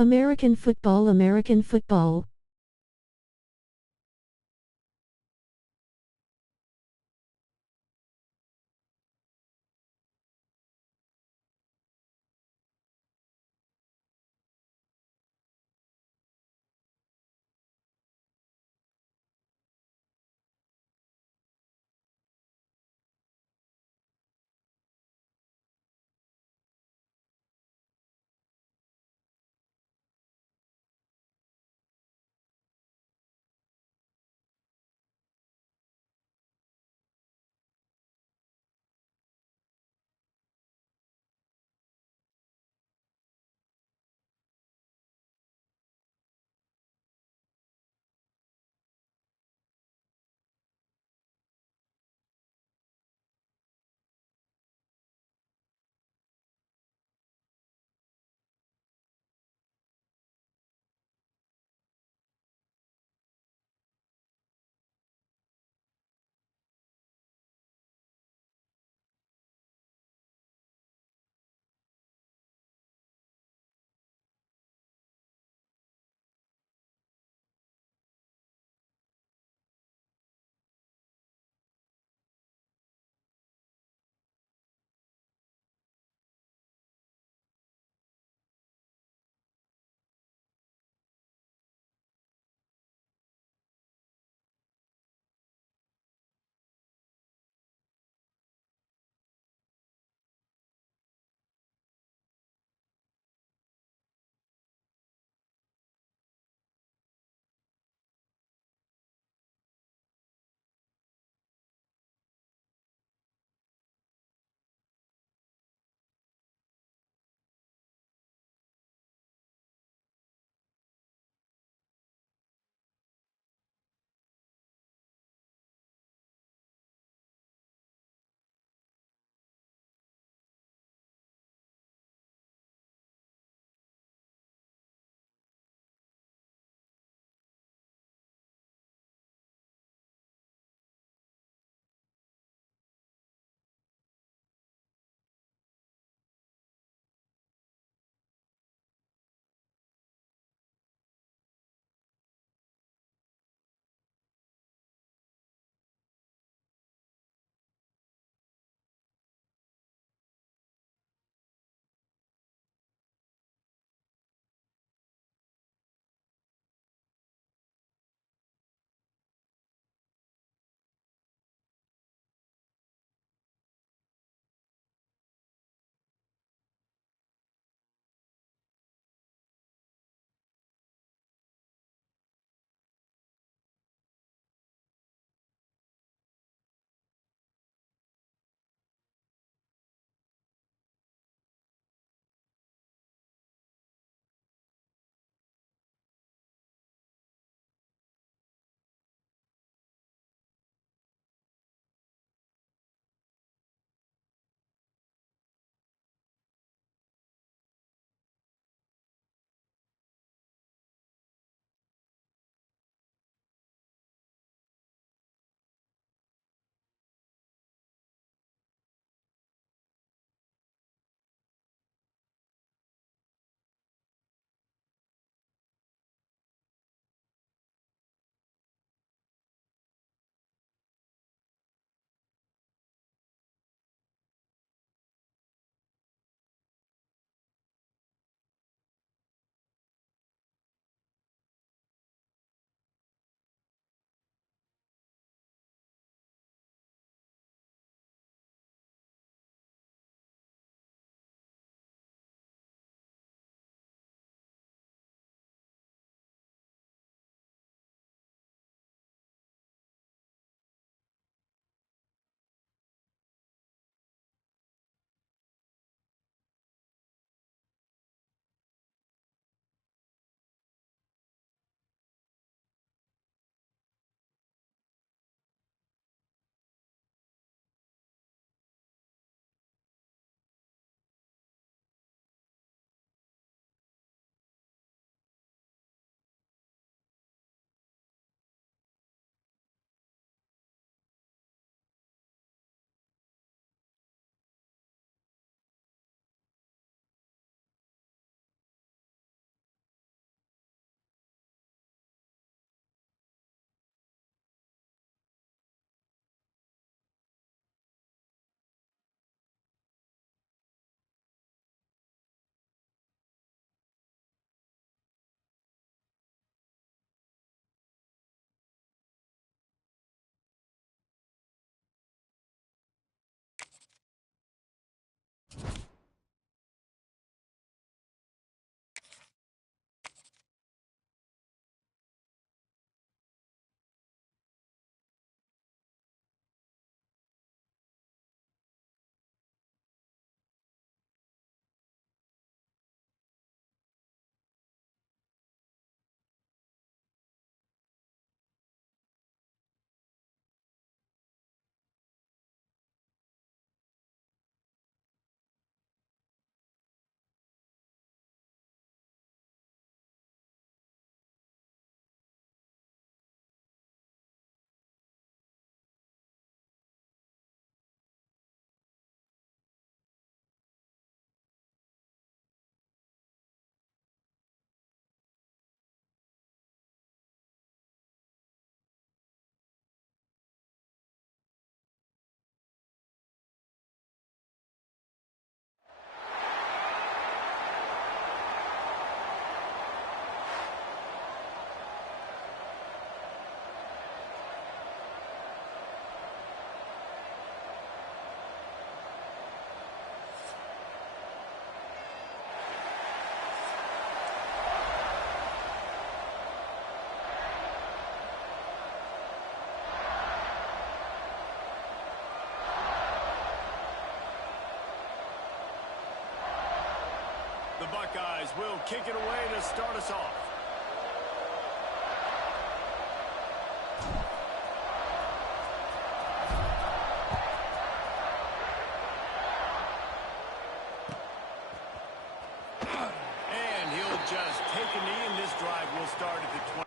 American football, American football. Buckeyes will kick it away to start us off. And he'll just take a knee, and this drive will start at the 20.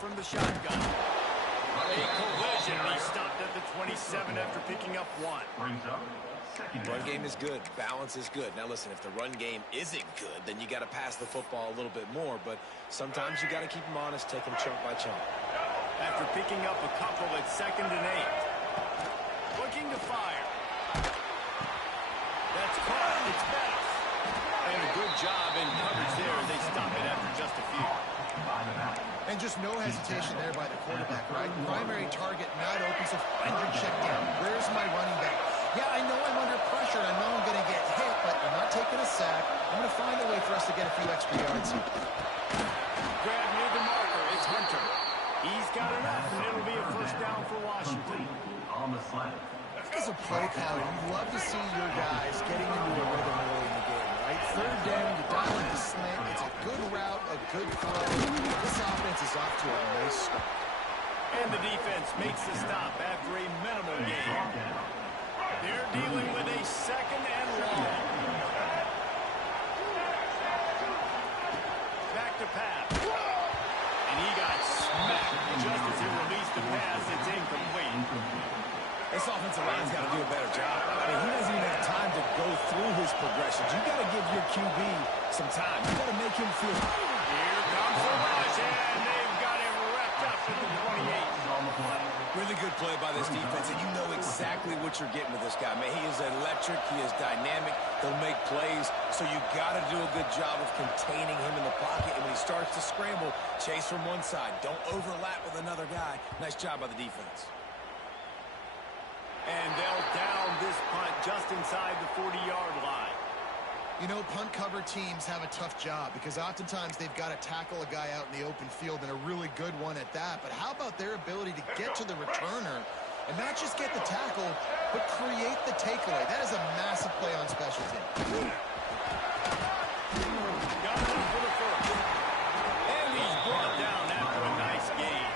From the shotgun. A collision. He stopped at the 27 after picking up one. Run game is good. Balance is good. Now listen, if the run game isn't good, then you got to pass the football a little bit more. But sometimes you got to keep them honest, take them chunk by chunk. After picking up a couple at 2nd and 8. Looking to fire. That's caught. It's best. And a good job in coverage there. They stop it after just a few. And just no hesitation there by the quarterback, right? Primary target not open, so find your check down. Where's my running back? Yeah, I know I'm under pressure. I know I'm going to get hit, but I'm not taking a sack. I'm going to find a way for us to get a few extra yards here. Grab near the marker. It's Hunter. He's got enough, and it'll be a first down for Washington. As a play caller, you love to see your guys getting into a rhythm early in the game, right? 3rd down, you dial in the slant. It's a good route, a good throw. This offense is off to a nice start. And the defense makes the stop after a minimal gain. They're dealing with a 2nd and long. Back to pass. And he got smacked just as he released the pass. It's incomplete. This offensive line's got to do a better job. I mean, he doesn't even have time to go through his progressions. You got to give your QB some time. You got to make him feel. Here comes the rush, and they've got him wrapped up at the 28. Really good play by this defense, and you know exactly what you're getting with this guy. Man, he is electric. He is dynamic. They'll make plays, so you got to do a good job of containing him in the pocket. And when he starts to scramble, chase from one side. Don't overlap with another guy. Nice job by the defense. And they'll down this punt just inside the 40-yard line. You know, punt cover teams have a tough job because oftentimes they've got to tackle a guy out in the open field, and a really good one at that. But how about their ability to get to the returner and not just get the tackle, but create the takeaway? That is a massive play on special teams. Got it for the first. And he's brought down after a nice gain.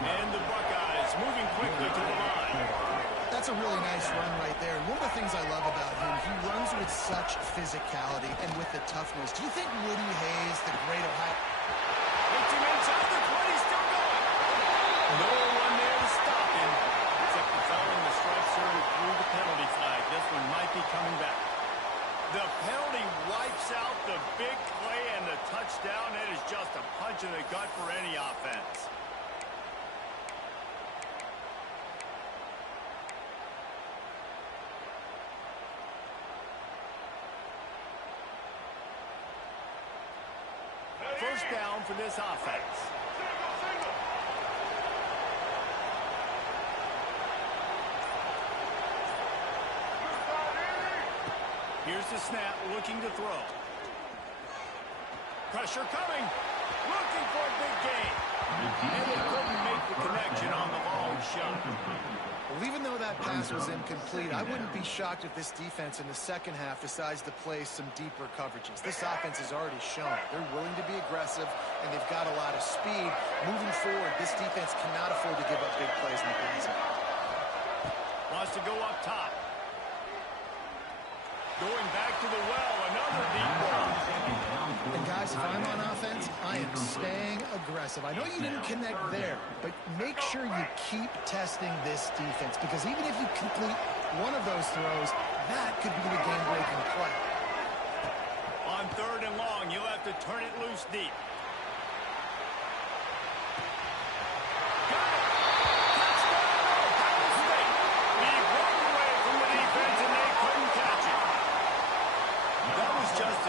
And the Buckeyes moving quickly to the line. That's a really nice run right there. And one of the things I love about him, he runs with such physicality and with the toughness. Do you think Woody Hayes, the great Ohio... Hits him inside the 20, still going. No one there to stop him, except the fellow in the striped shirt who threw the penalty flag. This one might be coming back. The penalty wipes out the big play and the touchdown. It is just a punch in the gut for any offense. First down for this offense. Here's the snap, looking to throw. Pressure coming. Looking for a big gain. And they couldn't make the connection on the long shot. Well, even though that pass was incomplete, I wouldn't be shocked if this defense in the second half decides to play some deeper coverages. This offense has already shown they're willing to be aggressive, and they've got a lot of speed. Moving forward, this defense cannot afford to give up big plays in the passing. Wants to go up top. Going back to the well, another deep ball. And guys, if I'm on offense, I am staying aggressive. I know you didn't connect there, but make sure you keep testing this defense, because even if you complete one of those throws, that could be the game-breaking play. On 3rd and long, you'll have to turn it loose deep. Got it! Touchdown, Ohio State! He broke away from the defense, and they couldn't catch it. That was just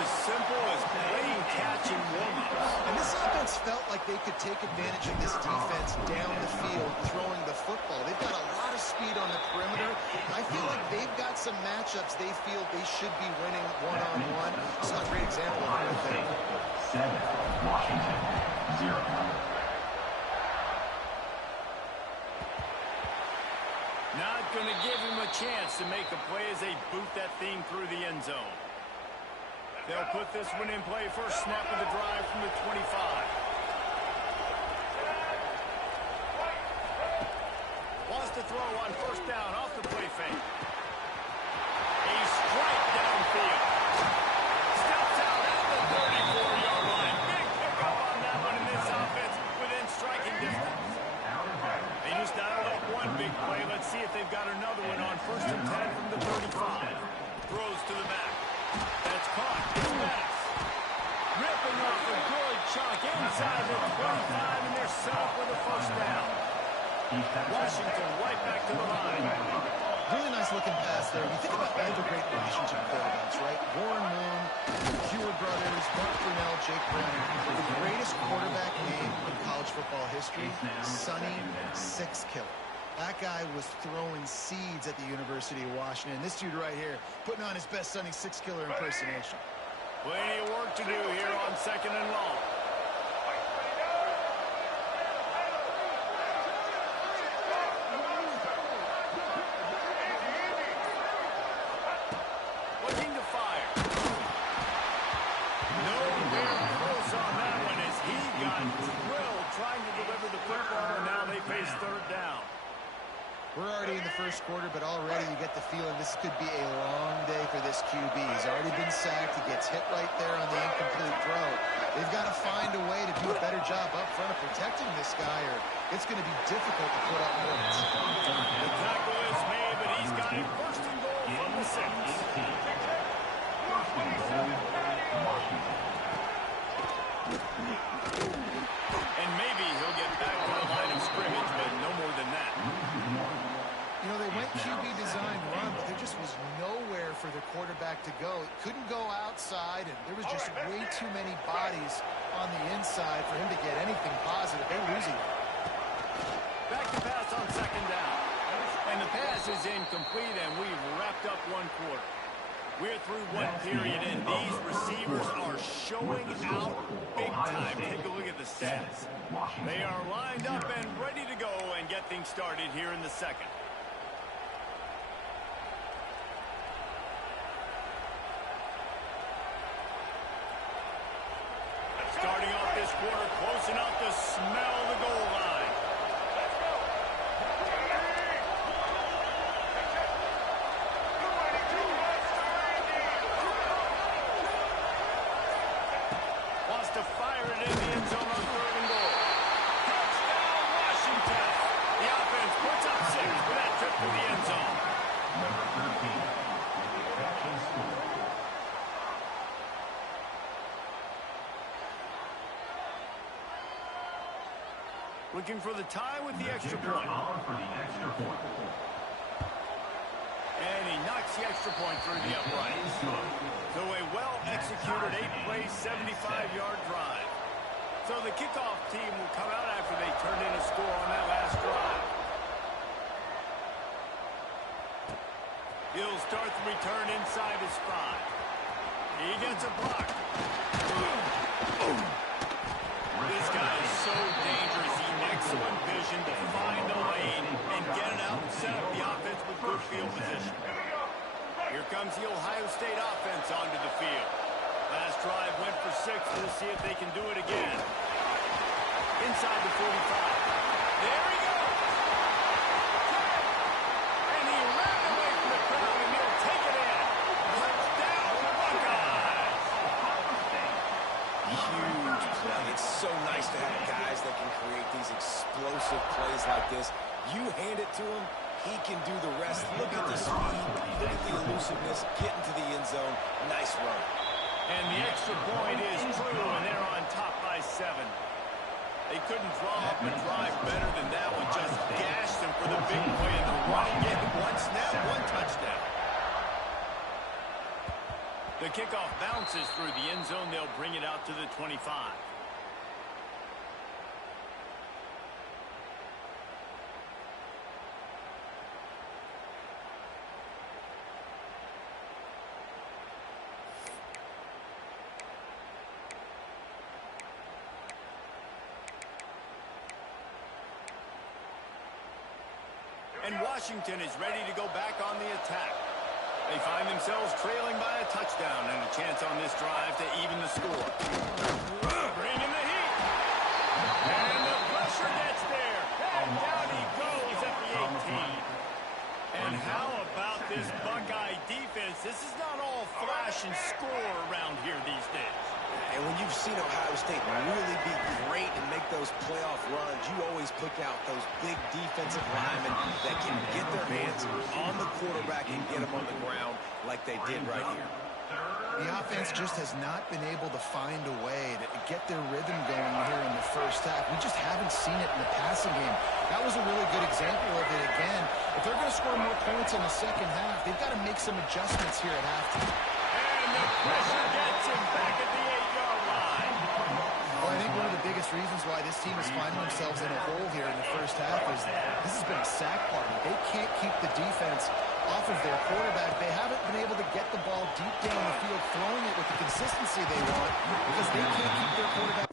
they could take advantage of this defense down the field, throwing the football. They've got a lot of speed on the perimeter. I feel like they've got some matchups they feel they should be winning one-on-one. Saw a great example of it right there. 7, Washington, 0. Not going to give him a chance to make a play as they boot that thing through the end zone. They'll put this one in play. First snap of the drive from the 25. Wants to throw on first down off the play fake. A strike downfield. Steps out at the 34-yard line. Big pickup on that one in this offense within striking distance. They just dialed up one big play. Let's see if they've got another one on first and 10 from the 35. Throws to the back. That's caught. It's Max. Ripping off a good chunk inside the 25, and they're set up with a first down. Washington right back to the line. Really nice looking pass there. You think about all the great Washington quarterbacks, right? Warren Moon, the Hewer brothers, Mark Brunell, Jake Browning. The greatest quarterback name in college football history, Sonny Sixkiller. That guy was throwing seeds at the University of Washington. This dude right here, putting on his best Sonny Sixkiller impersonation. Plenty of work to do here on second and long. Looking to fire. Nowhere close on that one as he got drilled trying to deliver the football, and now they face third down. We're already in the first quarter, but already you get the feeling this could be a long day for this QB. He's already been sacked. He gets hit right there on the incomplete throw. They've got to find a way to do a better job up front of protecting this guy, or it's going to be difficult to put up points. The tackle is made, but he's got it first and goal from the 6. And maybe he'll get back to the line of scrimmage, but no more than that. You know, they went QB design run, but there just was nowhere for the quarterback to go. It couldn't go outside, and there was just way too many bodies on the inside for him to get anything positive. They lose it. Back to pass on second down. And the pass is incomplete, and we've wrapped up one quarter. We're through one period, and these receivers are showing out big time. Take a look at the stats. They are lined up and ready to go and get things started here in the second. Starting off this quarter, close enough to smell the goal line. Wants to fire it in the end zone on third and goal. Touchdown, Washington. The offense puts up 6 for that trip to the end zone. Number 13, with the catch and score. Looking for the tie with the extra point. And he knocks the extra point through the uprights. So a well-executed 8-play, 75-yard drive. So the kickoff team will come out after they turned in a score on that last drive. He'll start the return inside his 5. He gets a block. This guy is so dangerous. He excellent vision to find the lane and get it out and set up the offense with good field position. Here comes the Ohio State offense onto the field. Last drive went for 6. We'll see if they can do it again. Inside the 45. There he goes. And he ran away from the crowd, and he'll take it in. Touchdown, Buckeyes. Huge play. It's so nice to have guys that can create these explosive plays like this. You hand it to him, he can do the rest. Look at the speed, look at the elusiveness, getting to the end zone. Nice run. And the extra point is true, and they're on top by 7. They couldn't draw up a drive better than that one. Just gashed them for the big play in the running game. 1 snap, 1 touchdown. The kickoff bounces through the end zone. They'll bring it out to the 25. And Washington is ready to go back on the attack. They find themselves trailing by a touchdown and a chance on this drive to even the score. Bringing the heat. And the pressure gets there. And down he goes at the 18. And how about this Buckeye defense? This is not all flash and score around here these days. And when you've seen Ohio State really be great and make those playoff runs, you always pick out those big defensive linemen that can get their hands on the quarterback and get him on the ground like they did right here. The offense just has not been able to find a way to get their rhythm going here in the first half. We just haven't seen it in the passing game. That was a really good example of it again. If they're going to score more points in the second half, they've got to make some adjustments here at halftime. And the pressure gets him back at the 8-yard line. Well, I think one of the biggest reasons why this team is finding themselves in a hole here in the first half is this has been a sack party. They can't keep the defense off of their quarterback. They haven't been able to get the ball deep down the field, throwing it with the consistency they want because they can't keep their quarterback.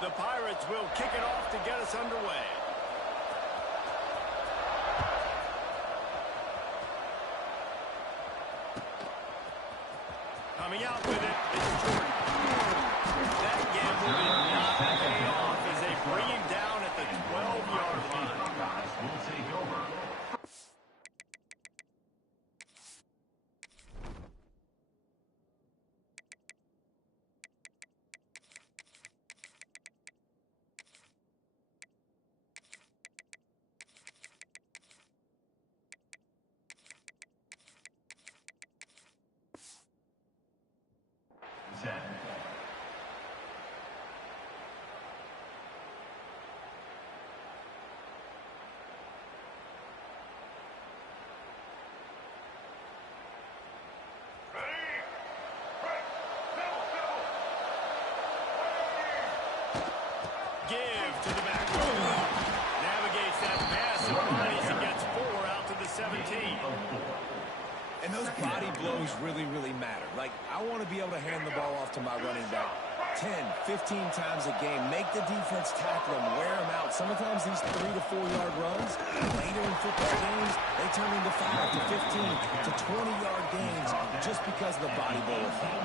The Pirates will kick it off to get us underway. Coming out with it is Jordan. That gamble did not pay off as they bring him down at the 12-yard line. Will take over. Give to the back. Navigates that pass and bodies and gets 4 out to the 17. And those body blows really, really matter. Like, I want to be able to hand the ball off to my running back 10, 15 times a game. Make the defense tackle them, wear them out. Sometimes these 3 to 4 yard runs, later in football games, they turn into 5 to 15 to 20-yard gains just because of the body blow effect.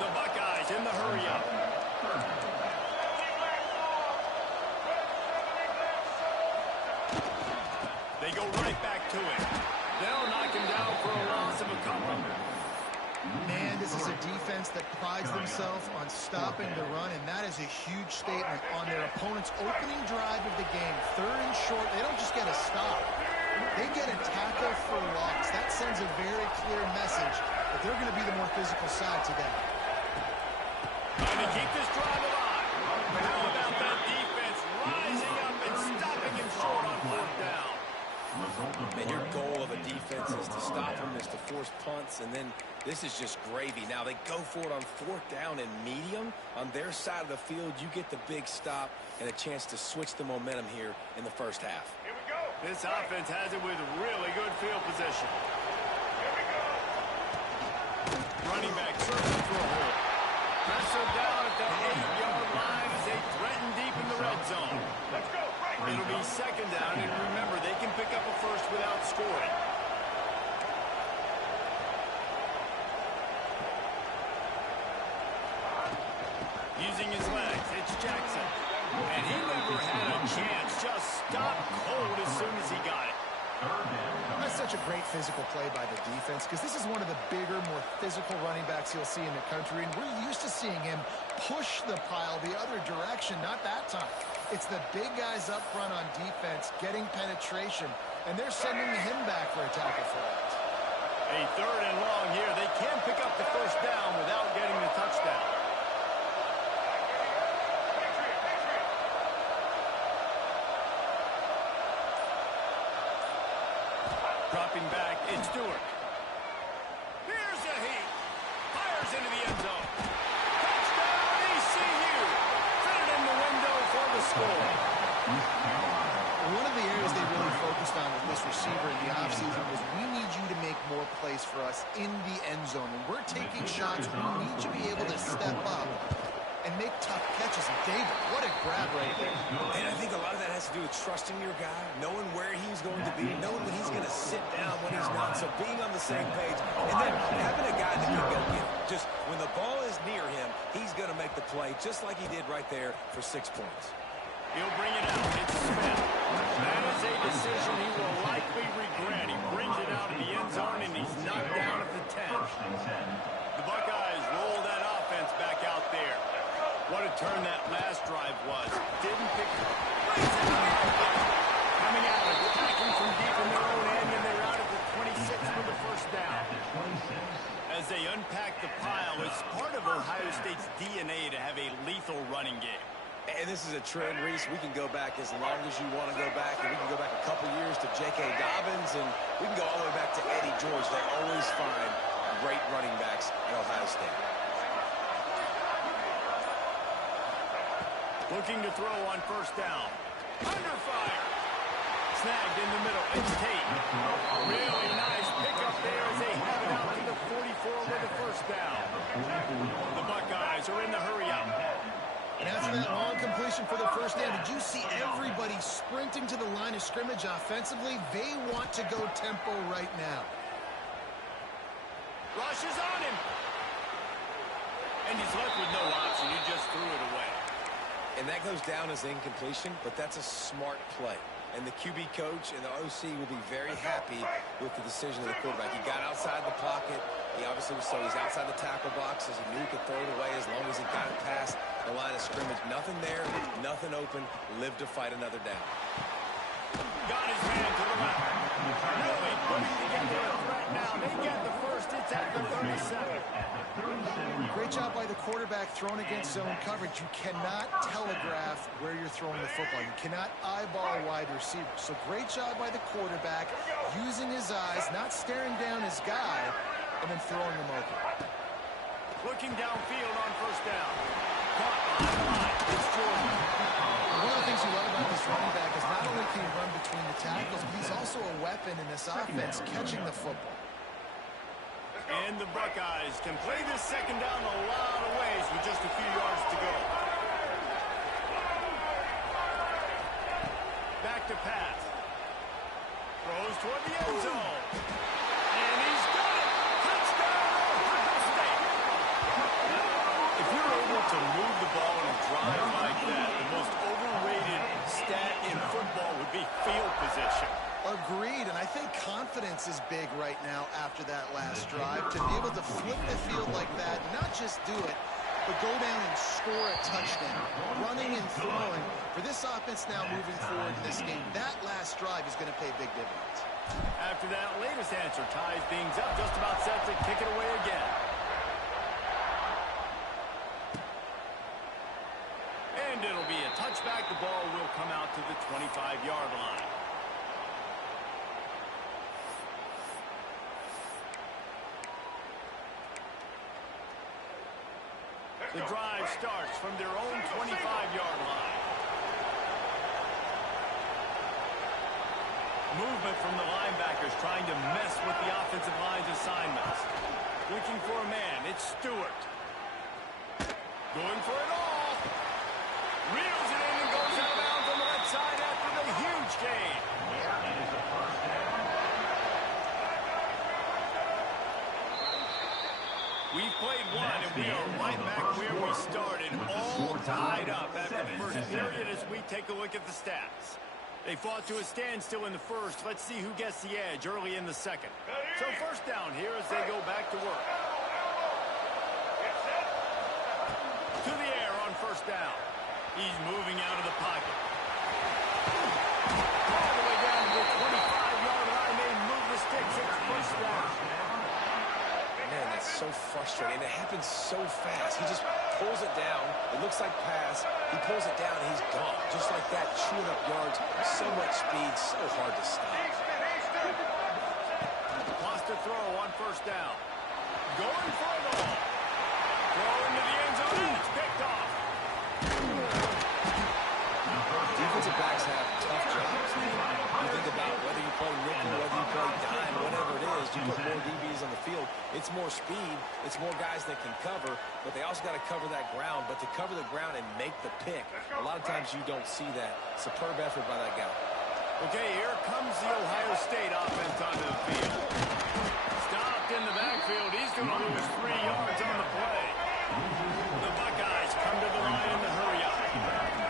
The Buckeyes in the hurry-up. They go right back to it. They'll knock him down for a loss of a couple. Man, this is a defense that prides themselves on stopping the run, and that is a huge statement on their opponent's opening drive of the game. 3rd and short, they don't just get a stop. They get a tackle for loss. That sends a very clear message that they're going to be the more physical side today. Trying to keep this drive alive. How about that defense rising up and stopping him short on 4th down? And your goal of a defense is to stop them, is to force punts, and then this is just gravy. Now they go for it on 4th down and medium. On their side of the field, you get the big stop and a chance to switch the momentum here in the first half. Here we go. This offense has it with really good field position. Here we go. Running back searching for a hole. Wrestled down at the 8-yard line as they threaten deep in the red zone. Let's go. It'll be 2nd down, and remember, they can pick up a first without scoring. Using his legs, it's Jackson. And he never had a chance. Just stopped cold as soon as he got it. That's such a great physical play by the defense, because this is one of the bigger, more physical running backs you'll see in the country, and we're used to seeing him push the pile the other direction. Not that time. It's the big guys up front on defense getting penetration, and they're sending him back for a tackle for it. A 3rd and long here. They can pick up the 1st down without getting the touchdown. Dropping back, it's Stewart. Here's a heat. Fires into the end zone. Touchdown, ECU. Fitted in the window for the score. One of the areas they really focused on with this receiver in the offseason was, we need you to make more plays for us in the end zone. When we're taking shots, we need you to be able to step up and make tough catches. And David, what a grab right there. And I think a lot of that has to do with trusting your guy, knowing where he's going to be, knowing when he's going to sit down, when he's not. So being on the same page, and then having a guy that can go get it. Just when the ball is near him, he's going to make the play, just like he did right there for 6 points. He'll bring it out. It's Smith. That is a decision he will likely regret. He brings it out in the end zone, and he's knocked down at the 10. The Buckeyes roll that offense back out there. What a turn that last drive was. Didn't pick it up. Coming out, attacking from deep in their own end, and they're out at the 26 for the 1st down. As they unpack the pile, it's part of Ohio State's DNA to have a lethal running game. And this is a trend, Reese. We can go back as long as you want to go back, and we can go back a couple years to J.K. Dobbins, and we can go all the way back to Eddie George. They always find great running backs at Ohio State. Looking to throw on 1st down. Under fire. Snagged in the middle. It's Tate. Really nice pickup there as they have it out to the 44 with the 1st down. The Buckeyes are in the hurry up. And after that long completion for the 1st down, did you see everybody sprinting to the line of scrimmage offensively? They want to go tempo right now. Rush is on him. And he's left with no option. He just threw it away. And that goes down as incompletion, but that's a smart play. And the QB coach and the OC will be very happy with the decision of the quarterback. He got outside the pocket. He obviously was, so he's outside the tackle box as he knew he could throw it away as long as he got it past the line of scrimmage. Nothing there, nothing open. Live to fight another down. Got his man to the left. Really putting together a threat now. They get the 1st. It's at the 37. Great job by the quarterback thrown against zone coverage. You cannot telegraph where you're throwing the football. You cannot eyeball a wide receiver. So great job by the quarterback using his eyes, not staring down his guy, and then throwing him open. Looking downfield on 1st down. Caught on the line. It's Jordan. One of the things you love about this running back is not only can he run between the tackles, but he's also a weapon in this offense, catching the football. And the Buckeyes can play this 2nd down a lot of ways with just a few yards to go. Back to pass. Throws toward the end zone. And he's got it. Touchdown, Ohio State. If you're able to move the ball in a drive like that, the most overrated stat in football would be field position. Agreed, and I think confidence is big right now after that last drive. To be able to flip the field like that, not just do it, but go down and score a touchdown. Running and throwing. For this offense now moving forward in this game, that last drive is going to pay big dividends. After that latest answer ties things up, just about set to kick it away again. And it'll be a touchback. The ball will come out to the 25-yard line. The drive starts from their own 25-yard line. Movement from the linebackers trying to mess with the offensive line's assignments. Looking for a man. It's Stewart. Going for it all. Reels it in and goes out of bounds on the left side after the huge gain. It is a first down. We've played one, and we are right back where we started, all tied up after the first period as we take a look at the stats. They fought to a standstill in the first. Let's see who gets the edge early in the second. So first down here as they go back to work. To the air on first down. He's moving out of the pocket. All the way down to the 25-yard line. They move the sticks. It's first down. Man, that's so frustrating. It happens so fast. He just pulls it down. It looks like pass. He pulls it down, and he's gone. Just like that, chewing up yards. So much speed, so hard to stop. Lost to throw on first down. Going for it all. Throw into the end zone, and it's picked off. Defensive backs have tough jobs. You think about whether you play nickel, whether you play dime, whatever it is, you put more DBs on the field. It's more speed. It's more guys that can cover, but they also got to cover that ground. But to cover the ground and make the pick, a lot of times you don't see that. Superb effort by that guy. Okay, here comes the Ohio State offense onto the field. Stopped in the backfield. He's going to lose 3 yards on the play. The Buckeyes come to the line in the hurry up.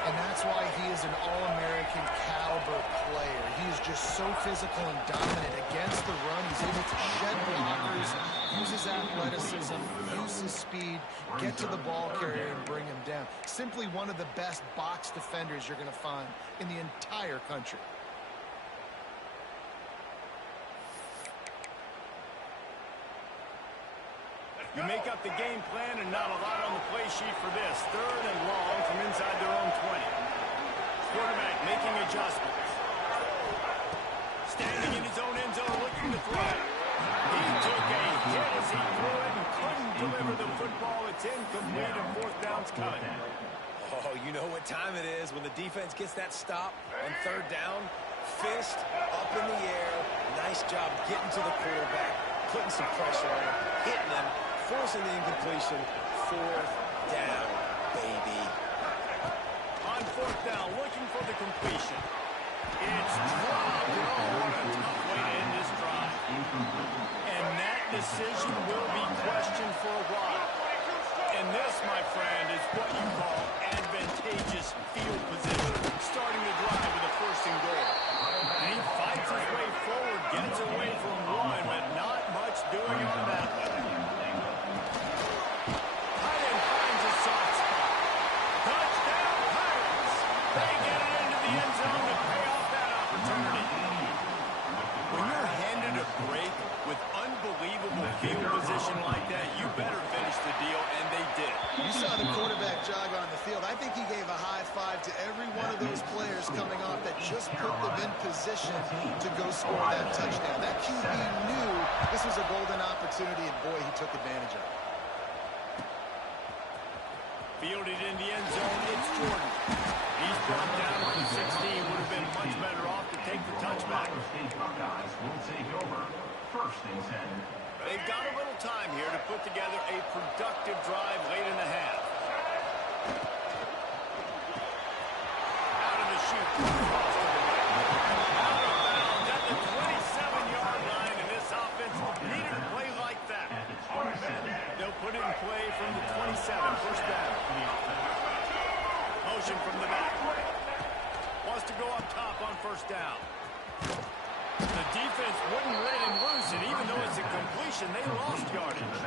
And that's why he is an All-American caliber player. He is just so physical and dominant against the run. He's able to shed blockers, use his athleticism, use his speed, get to the ball carrier and bring him down. Simply one of the best box defenders you're going to find in the entire country. You make up the game plan and not a lot on the play sheet for this. 3rd and long from inside their own 20. Quarterback making adjustments. Standing in his own end zone looking to throw. He took a hit as he threw it and couldn't deliver the football. It's incomplete and 4th down's coming. Oh, you know what time it is when the defense gets that stop on 3rd down. Fist up in the air. Nice job getting to the quarterback, putting some pressure on him, hitting him, forcing the incompletion. 4th down, baby. On 4th down, looking for the completion. It's dropped. Oh, what a tough way to end this drive. And that decision will be questioned for a while. And this, my friend, is what you call advantageous field position. Starting the drive with a 1st and goal. And he fights his way forward, gets away from one, but not much doing on that one. Tight end finds a soft spot. Touchdown, Pirates! They get it into the end zone to pay off that opportunity. When you're handed a break with unbelievable field position like that, you better finish the deal, and they did. You saw the quarterback jog on the field. I think he gave a high five to every one of those players coming off that just put them in position to go score that touchdown. That QB knew this was a golden opportunity, and boy, he took advantage of it. Fielded in the end zone, it's Jordan. He's brought down to the 16. Would have been much better off to take the touchback. State Buckeyes will take over. 1st and 10. They've got a little time here to put together a productive drive late in the half. Out of the chute. Out of bounds at the 27-yard line, and this offense needed to play like that. They'll put it in play from the 27. 1st down. Motion from the back. Wants to go up top on 1st down. The defense wouldn't let him loose, and even though it's a completion, they lost yardage.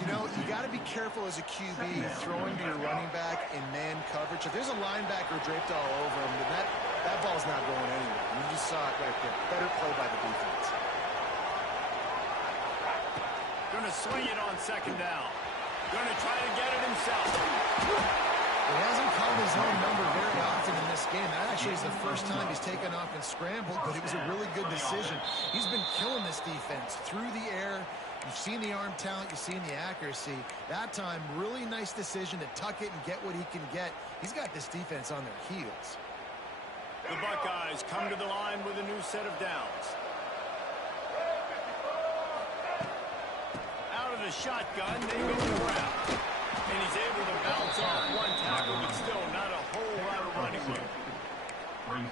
You know, you got to be careful as a QB throwing to your running back in man coverage. If there's a linebacker draped all over him, then that ball's not going anywhere. You just saw it right there. Better play by the defense. Going to swing it on second down. Going to try to get it himself. He hasn't called his own number very often in this game. That actually is the first time he's taken off and scrambled, but it was a really good decision. He's been killing this defense through the air. You've seen the arm talent, you've seen the accuracy. That time, really nice decision to tuck it and get what he can get. He's got this defense on their heels. The Buckeyes come to the line with a new set of downs. Out of the shotgun, they go to the ground. And he's able to bounce off one tackle, but still not a whole lot of running room.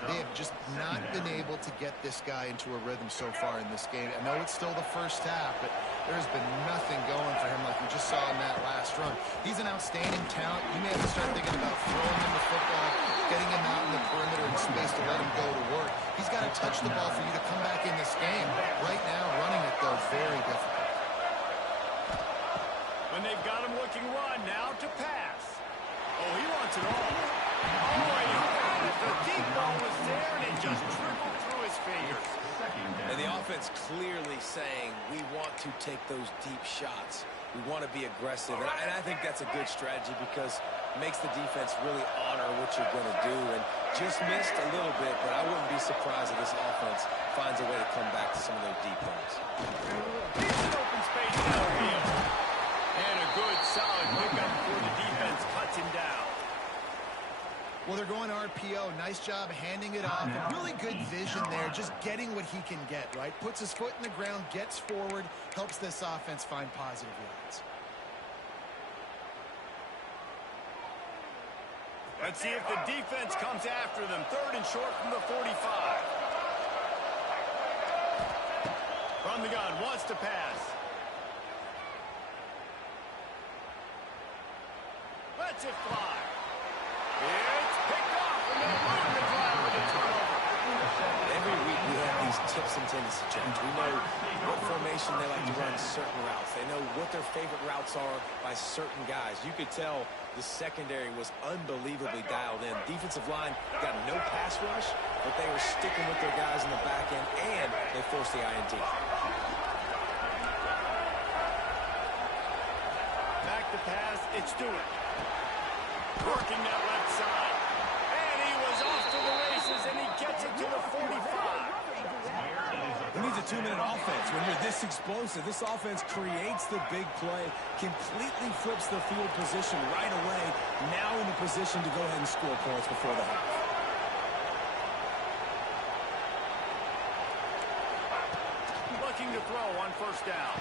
They have just not been able to get this guy into a rhythm so far in this game. I know it's still the first half, but there's been nothing going for him like we just saw in that last run. He's an outstanding talent. You may have to start thinking about throwing him the football, getting him out in the perimeter in space to let him go to work. He's got to touch the ball for you to come back in this game. Right now, running it, though, very difficult. When they've got him looking run, now to pass. Oh, he wants it all. Oh, he had it. The deep ball was there, and it just trickled through his fingers. And the offense clearly saying, we want to take those deep shots. We want to be aggressive. And I think that's a good strategy because it makes the defense really honor what you're going to do. And just missed a little bit, but I wouldn't be surprised if this offense finds a way to come back to some of those deep runs. Here's an open space downfield. And a good, solid pickup before the defense cuts him down. Well, they're going RPO. Nice job handing it off. A really good vision there, just getting what he can get, right? Puts his foot in the ground, gets forward, helps this offense find positive yards. Let's see if the defense comes after them. Third and short from the 45. From the gun, wants to pass. Lets it fly. It's picked off, and they'll move the drive with a turnover. Every week we have these tips and tendency checks. We know what formation they like to run certain routes. They know what their favorite routes are by certain guys. You could tell the secondary was unbelievably dialed in. Defensive line got no pass rush, but they were sticking with their guys in the back end, and they forced the INT. Back to pass, it's Stewart. Working that left side. And he was off to the races, and he gets it to the 45. He needs a 2-minute offense. When you're this explosive, this offense creates the big play, completely flips the field position right away, now in a position to go ahead and score points before the half. Looking to throw on first down.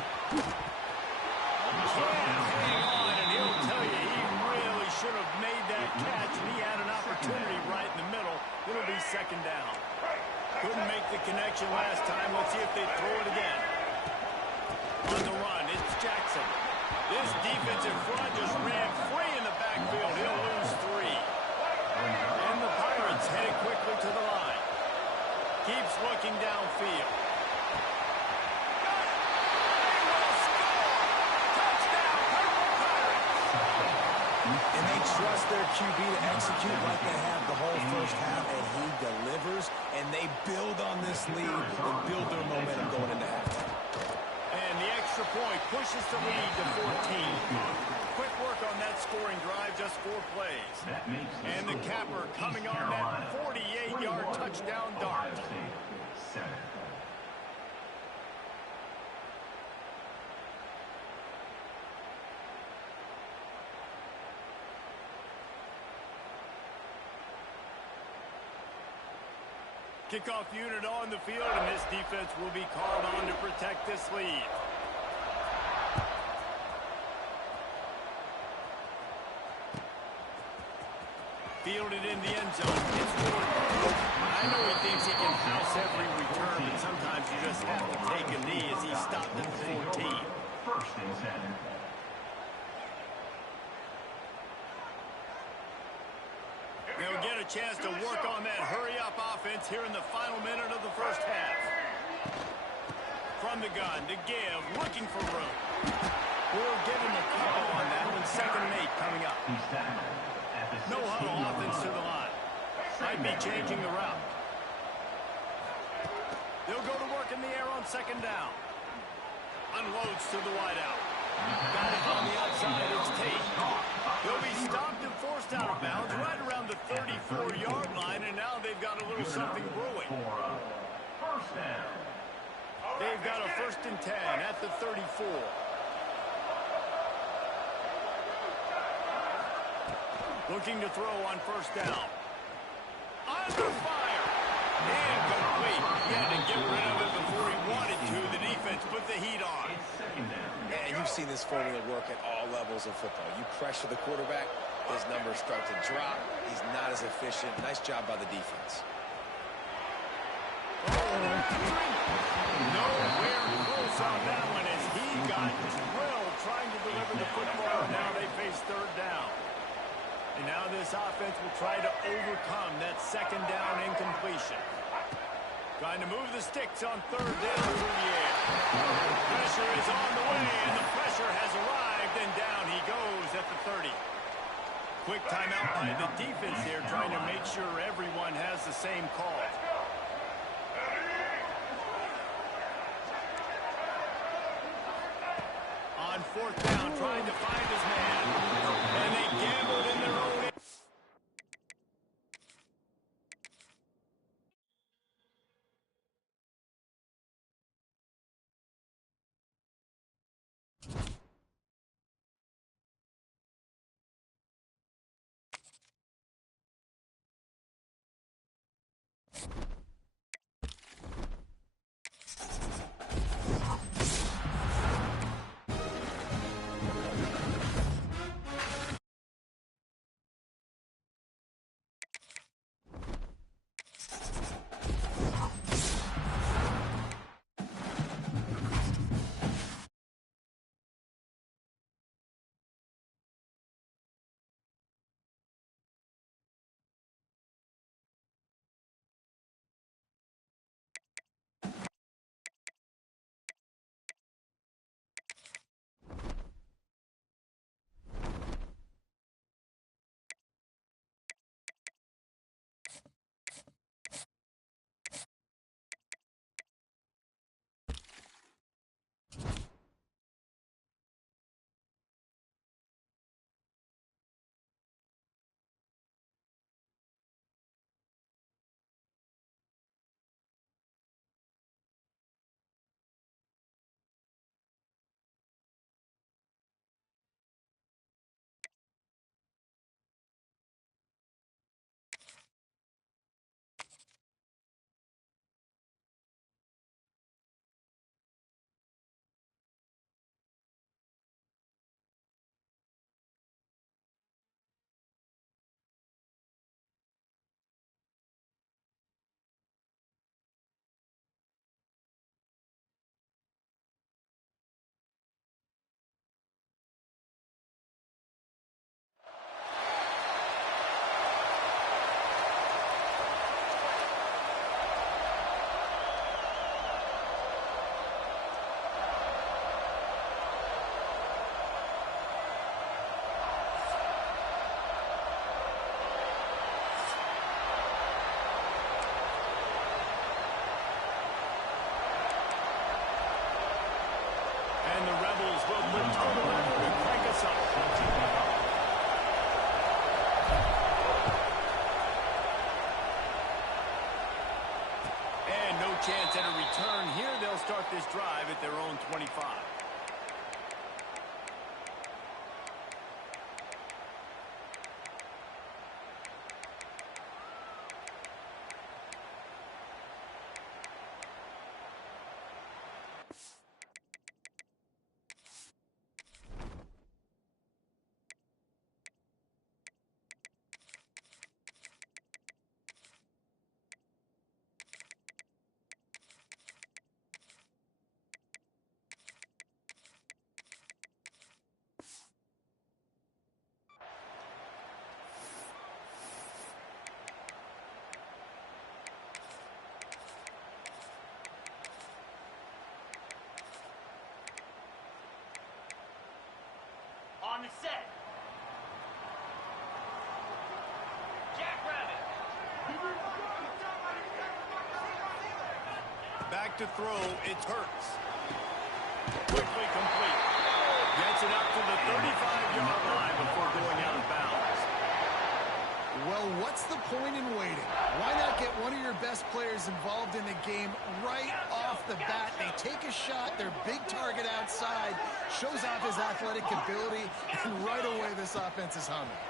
Can't hang on, and he'll tell you he really should have made that catch, and he had an opportunity right in the middle. It'll be second down. Couldn't make the connection last time. Let's see if they throw it again. On the run, it's Jackson. This defensive front just ran free in the backfield. He'll lose 3. And the Pirates headed quickly to the line. Keeps looking downfield. And they trust their QB to execute like they have the whole first half, and he delivers, and they build on this lead and build their momentum going into halftime. And the extra point pushes the lead to 14. Quick work on that scoring drive, just 4 plays. And the capper coming on that 48-yard touchdown dart. Kickoff unit on the field, and this defense will be called on to protect this lead. Fielded in the end zone. It's Gordon. I know he thinks he can house every return, but sometimes you just have to take a knee as he stopped at the 14. First and 10. They'll get a a chance to work on that hurry-up offense here in the final minute of the first half. From the gun to give, looking for room. We'll give him a couple on that one. 2nd and 8 coming up. No huddle offense to the line. Might be changing the route. They'll go to work in the air on 2nd down. Unloads to the wideout. Got it on the outside. It's Tate. They'll be stopped and forced out of bounds right around the 34-yard line, and now they've got a little something brewing. They've got a 1st and 10 at the 34. Looking to throw on 1st down. Under fire. Incomplete. He had to get rid of it before he wanted to. The defense put the heat on. And you've seen this formula work at all levels of football. You pressure the quarterback, his numbers start to drop. He's not as efficient. Nice job by the defense. Nowhere close on that one as he got drilled trying to deliver the football. Now they face 3rd down. And now this offense will try to overcome that 2nd down incompletion. Trying to move the sticks on 3rd down through the air. Pressure is on the way, and the pressure has arrived, and down he goes at the 30. Quick timeout by the defense here, trying to make sure everyone has the same call. On 4th down, trying to find his man. And they gambled in their own end. chance at a return here. They'll start this drive at their own 25. Back to throw. It hurts. Quickly complete. Gets it up to the 35-yard line before going out of bounds. Well, what's the point in waiting? Why not get one of your best players involved in the game right off the bat? They take a shot, their big target outside, shows off his athletic ability, and right away this offense is humming.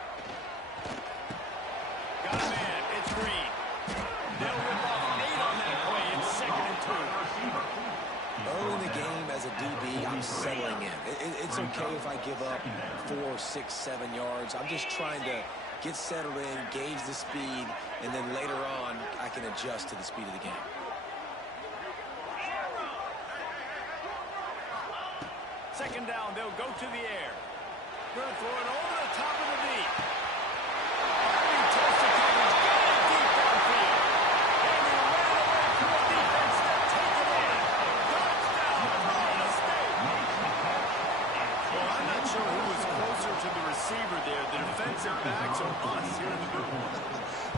Got a man. It's Green. They'll rip off 8 on that play. It's 2nd and 2. Early in the game as a DB, I'm settling in. It's okay if I give up 4, 6, 7 yards. I'm just trying to get settled in, gauge the speed, and then later on, I can adjust to the speed of the game. Second down, they'll go to the air. Going to throw it over the top of the knee. Harvey tossed the coverage, got it deep downfield. And he ran away from the defense to take it in. Touchdown, Florida State. Well, I'm not sure who was closer to the receiver there, the defensive backs or us here in the booth.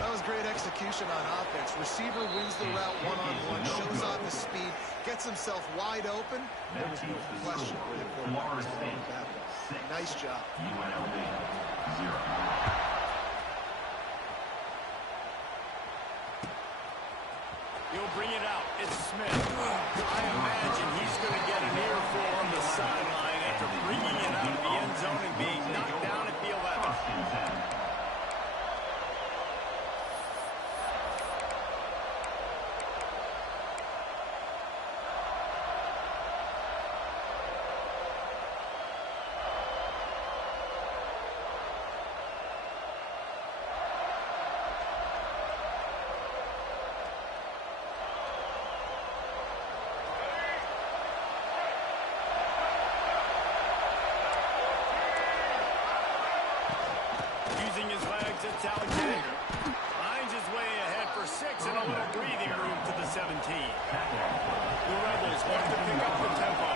That was great execution on offense. Receiver wins the route one-on-one, shows off his speed, gets himself wide open. There was no question where the quarterback was going with that one. Nice job. UNLV 0. He'll bring it out. It's Smith. I imagine he's going to get an earful on the sideline after bringing it out of the end zone and being knocked down at the 11. Using his legs, it's Alexander. Finds his way ahead for 6 and a little breathing room to the 17. The Rebels want to pick up the tempo.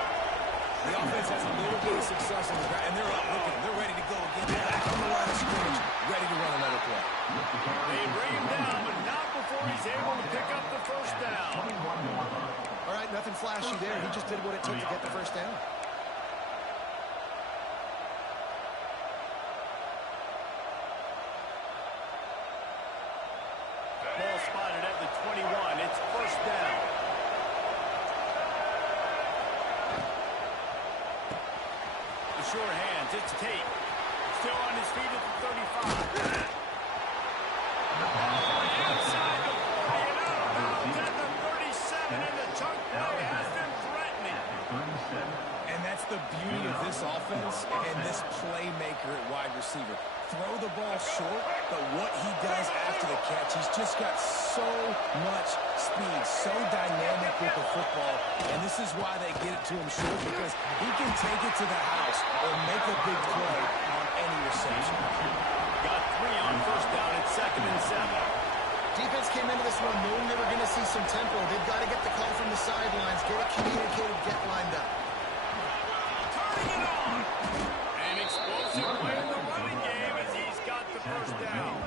The offense has a little bit of success on the ground, and they're up. Look at them. They're ready to go again. They're back on the line of scrimmage, ready to run another play. They bring him down, but not before he's able to pick up the first down. All right, nothing flashy there. He just did what it took to get the first down. Ball spotted at the 21. It's first down. The sure hands. It's Tate. Still on his feet at the 35. Inside the 40 and out of bounds at the 37. And the chunk play has them threatening. And that's the beauty of this offense and this playmaker at wide receiver. Throw the ball short, but what he does after the catch, he's just got so much speed, so dynamic with the football, and this is why they get it to him short, because he can take it to the house or make a big play on any reception. Got 3 on first down. It's 2nd and 7. Defense came into this one knowing they were going to see some tempo. They've got to get the call from the sidelines, get it communicated, get lined up. Turning it on. An explosive play in the running game as he's got the first down.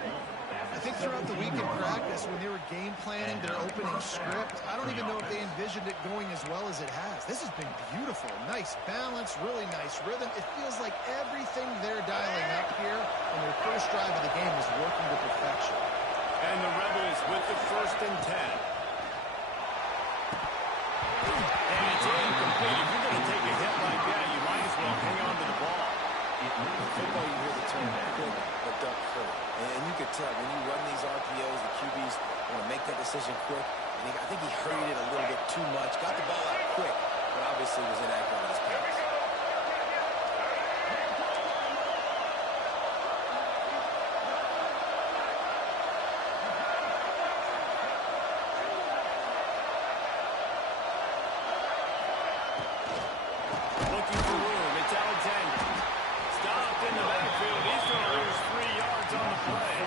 I think throughout the week in practice, when they were game planning their opening script, I don't even know if they envisioned it going as well as it has. This has been beautiful. Nice balance, really nice rhythm. It feels like everything they're dialing up here on their first drive of the game is working to perfection. And the Rebels with the 1st and 10. And it's incomplete. If you're going to take a hit like that, you might as well hang on to the ball. In football, you hear the term quick but don't hurt. And you could tell when you run these RPOs, the QBs want to make that decision quick. And I think he hurried it a little bit too much. Got the ball out quick, but obviously was inaccurate on his pass. Looking for room. It's Alexander. Stopped in the backfield. He's going to lose 3 yards on the play.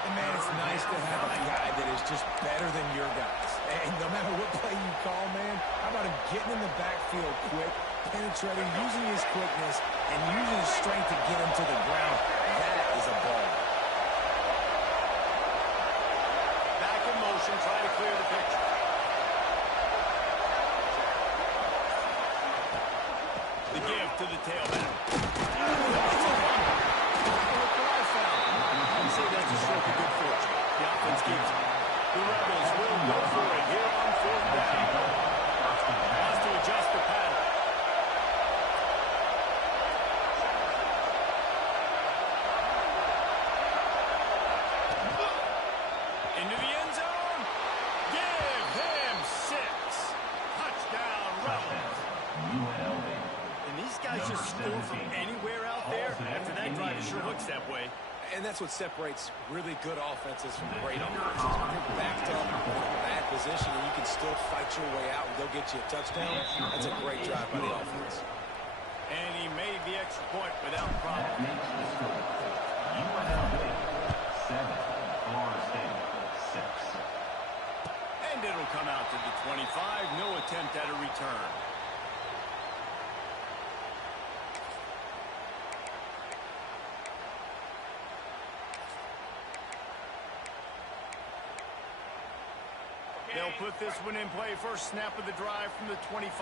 And man, it's nice to have a guy that is just better than your guys. And no matter what play you call, man, how about him getting in the backfield quick, penetrating, using his quickness, and using his strength to get him to the ground. That is a ball. Back in motion, trying to clear the picture. the tailback. That's a fumble. Look what I found. I'd say that's a stroke of good fortune. The offense keeps it. The Rebels will go for it here on 4th down. Wants to adjust the pattern. Into the end zone. Give him 6. Touchdown, Rebels. And these guys just score from anywhere out there. After that drive, it sure looks that way. And that's what separates really good offenses from great offenses. When you're backed up in a bad position and you can still fight your way out and they'll get you a touchdown, that's a great drive by the offense. And he made the extra point without problem. UNLV 7, Florida State 6. And it'll come out to the 25. No attempt at a return. They'll put this one in play. First snap of the drive from the 25.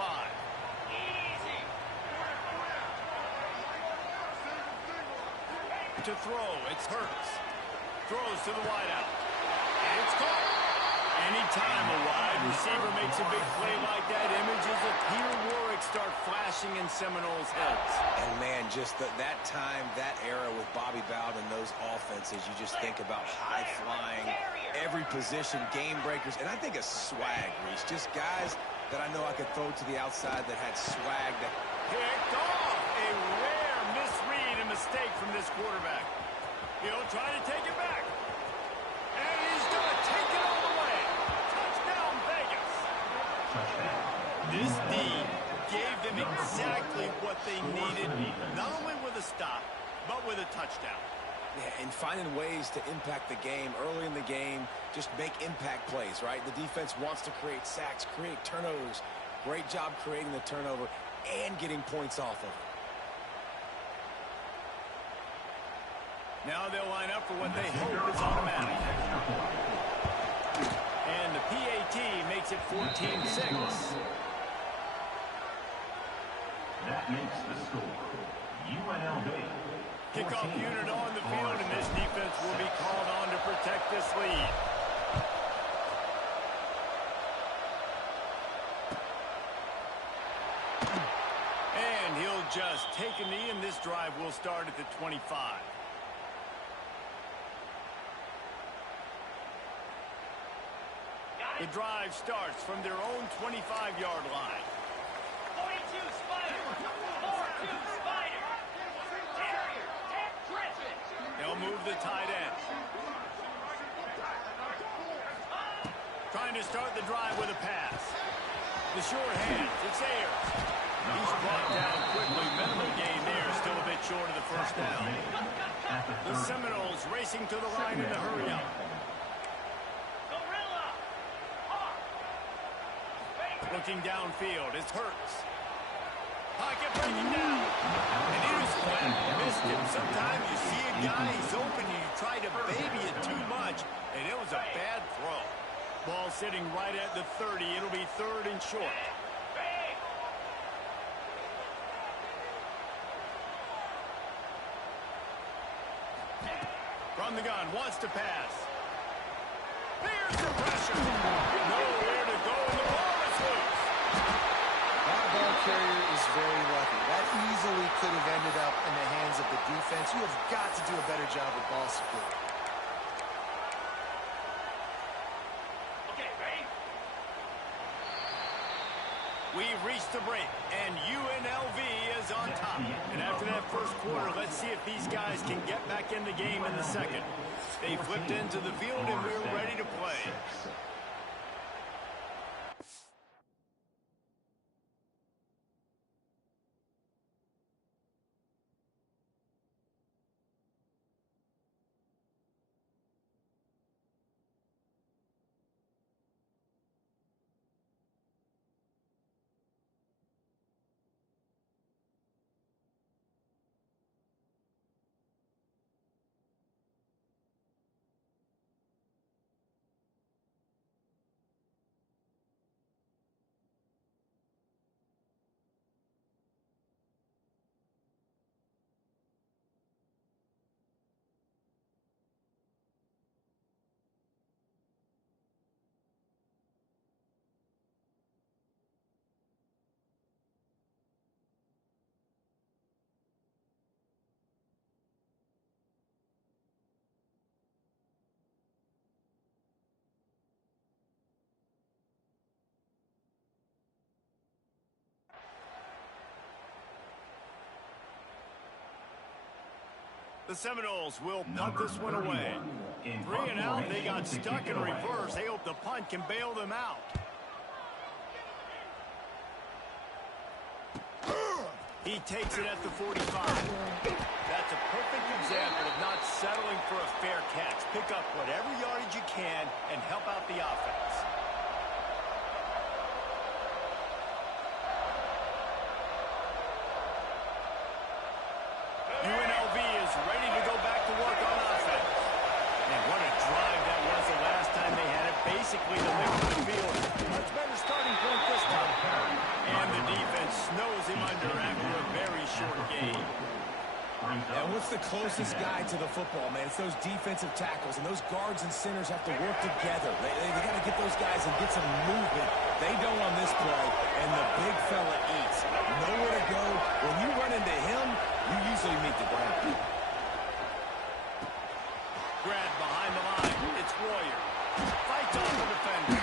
To throw, it's Hurts. Throws to the wideout. And it's caught. Anytime a wide receiver makes a big play like that, images of Peter Warwick start flashing in Seminoles' heads. And man, just that time, that era with Bobby Bowden and those offenses, you just think about high-flying, every position, game breakers, and I think a swag, Reese. Just guys that I know I could throw to the outside that had swag. That Picked off. A rare misread and mistake from this quarterback. He'll try to take it back. And he's going to take it all the way. Touchdown, Vegas. This D gave them exactly what they needed, not only with a stop, but with a touchdown. Yeah, and finding ways to impact the game early in the game, just make impact plays, right? The defense wants to create sacks, create turnovers. Great job creating the turnover and getting points off of it. Now they'll line up for what they hope is automatic. And the PAT makes it 14-6. That makes the score UNLV. Kickoff unit on the field, and this defense will be called on to protect this lead. And he'll just take a knee, and this drive will start at the 25. The drive starts from their own 25-yard line. 42 Spider, 4-2 Spider, Terrier, Tech Griffin. They'll move the tight end. Trying to start the drive with a pass. The short hands, it's Ayers. He's brought down quickly. Minimal gain there, still a bit short of the first down. The Seminoles racing to the line in the hurry-up. Gorilla, Hawk, Looking downfield, it's Hurts. Pocket breaking down. And he was flat. Missed him. Sometimes you see a guy, he's open, and you try to baby it too much, and it was a bad throw. Ball sitting right at the 30. It'll be 3rd and short. From the gun, wants to pass. Here's the pressure. Nowhere to go, and the ball is loose. That ball carrier is very lucky. That easily could have ended up in the hands of the defense. You have got to do a better job with ball security. okay, ready? We've reached the break, and UNLV is on top. And after that first quarter, let's see if these guys can get back in the game in the second. They flipped into the field, and we're ready to play. The Seminoles will punt this one away. 3 and out. They got stuck in reverse. They hope the punt can bail them out. He takes it at the 45. That's a perfect example of not settling for a fair catch. Pick up whatever yardage you can and help out the offense. UNLV is ready to go back to work on offense. And what a drive that was the last time they had it. Basically the length of the field. Much better starting point this time. And the defense snows him under after a very short game. And what's the closest guy to the football, man? It's those defensive tackles, and those guards and centers have to work together. They got to get those guys and get some movement. They don't on this play, and the big fella eats. Nowhere to go. When you run into him, you usually meet the ground. Grab behind the line. It's Warrior. Fights off the defender.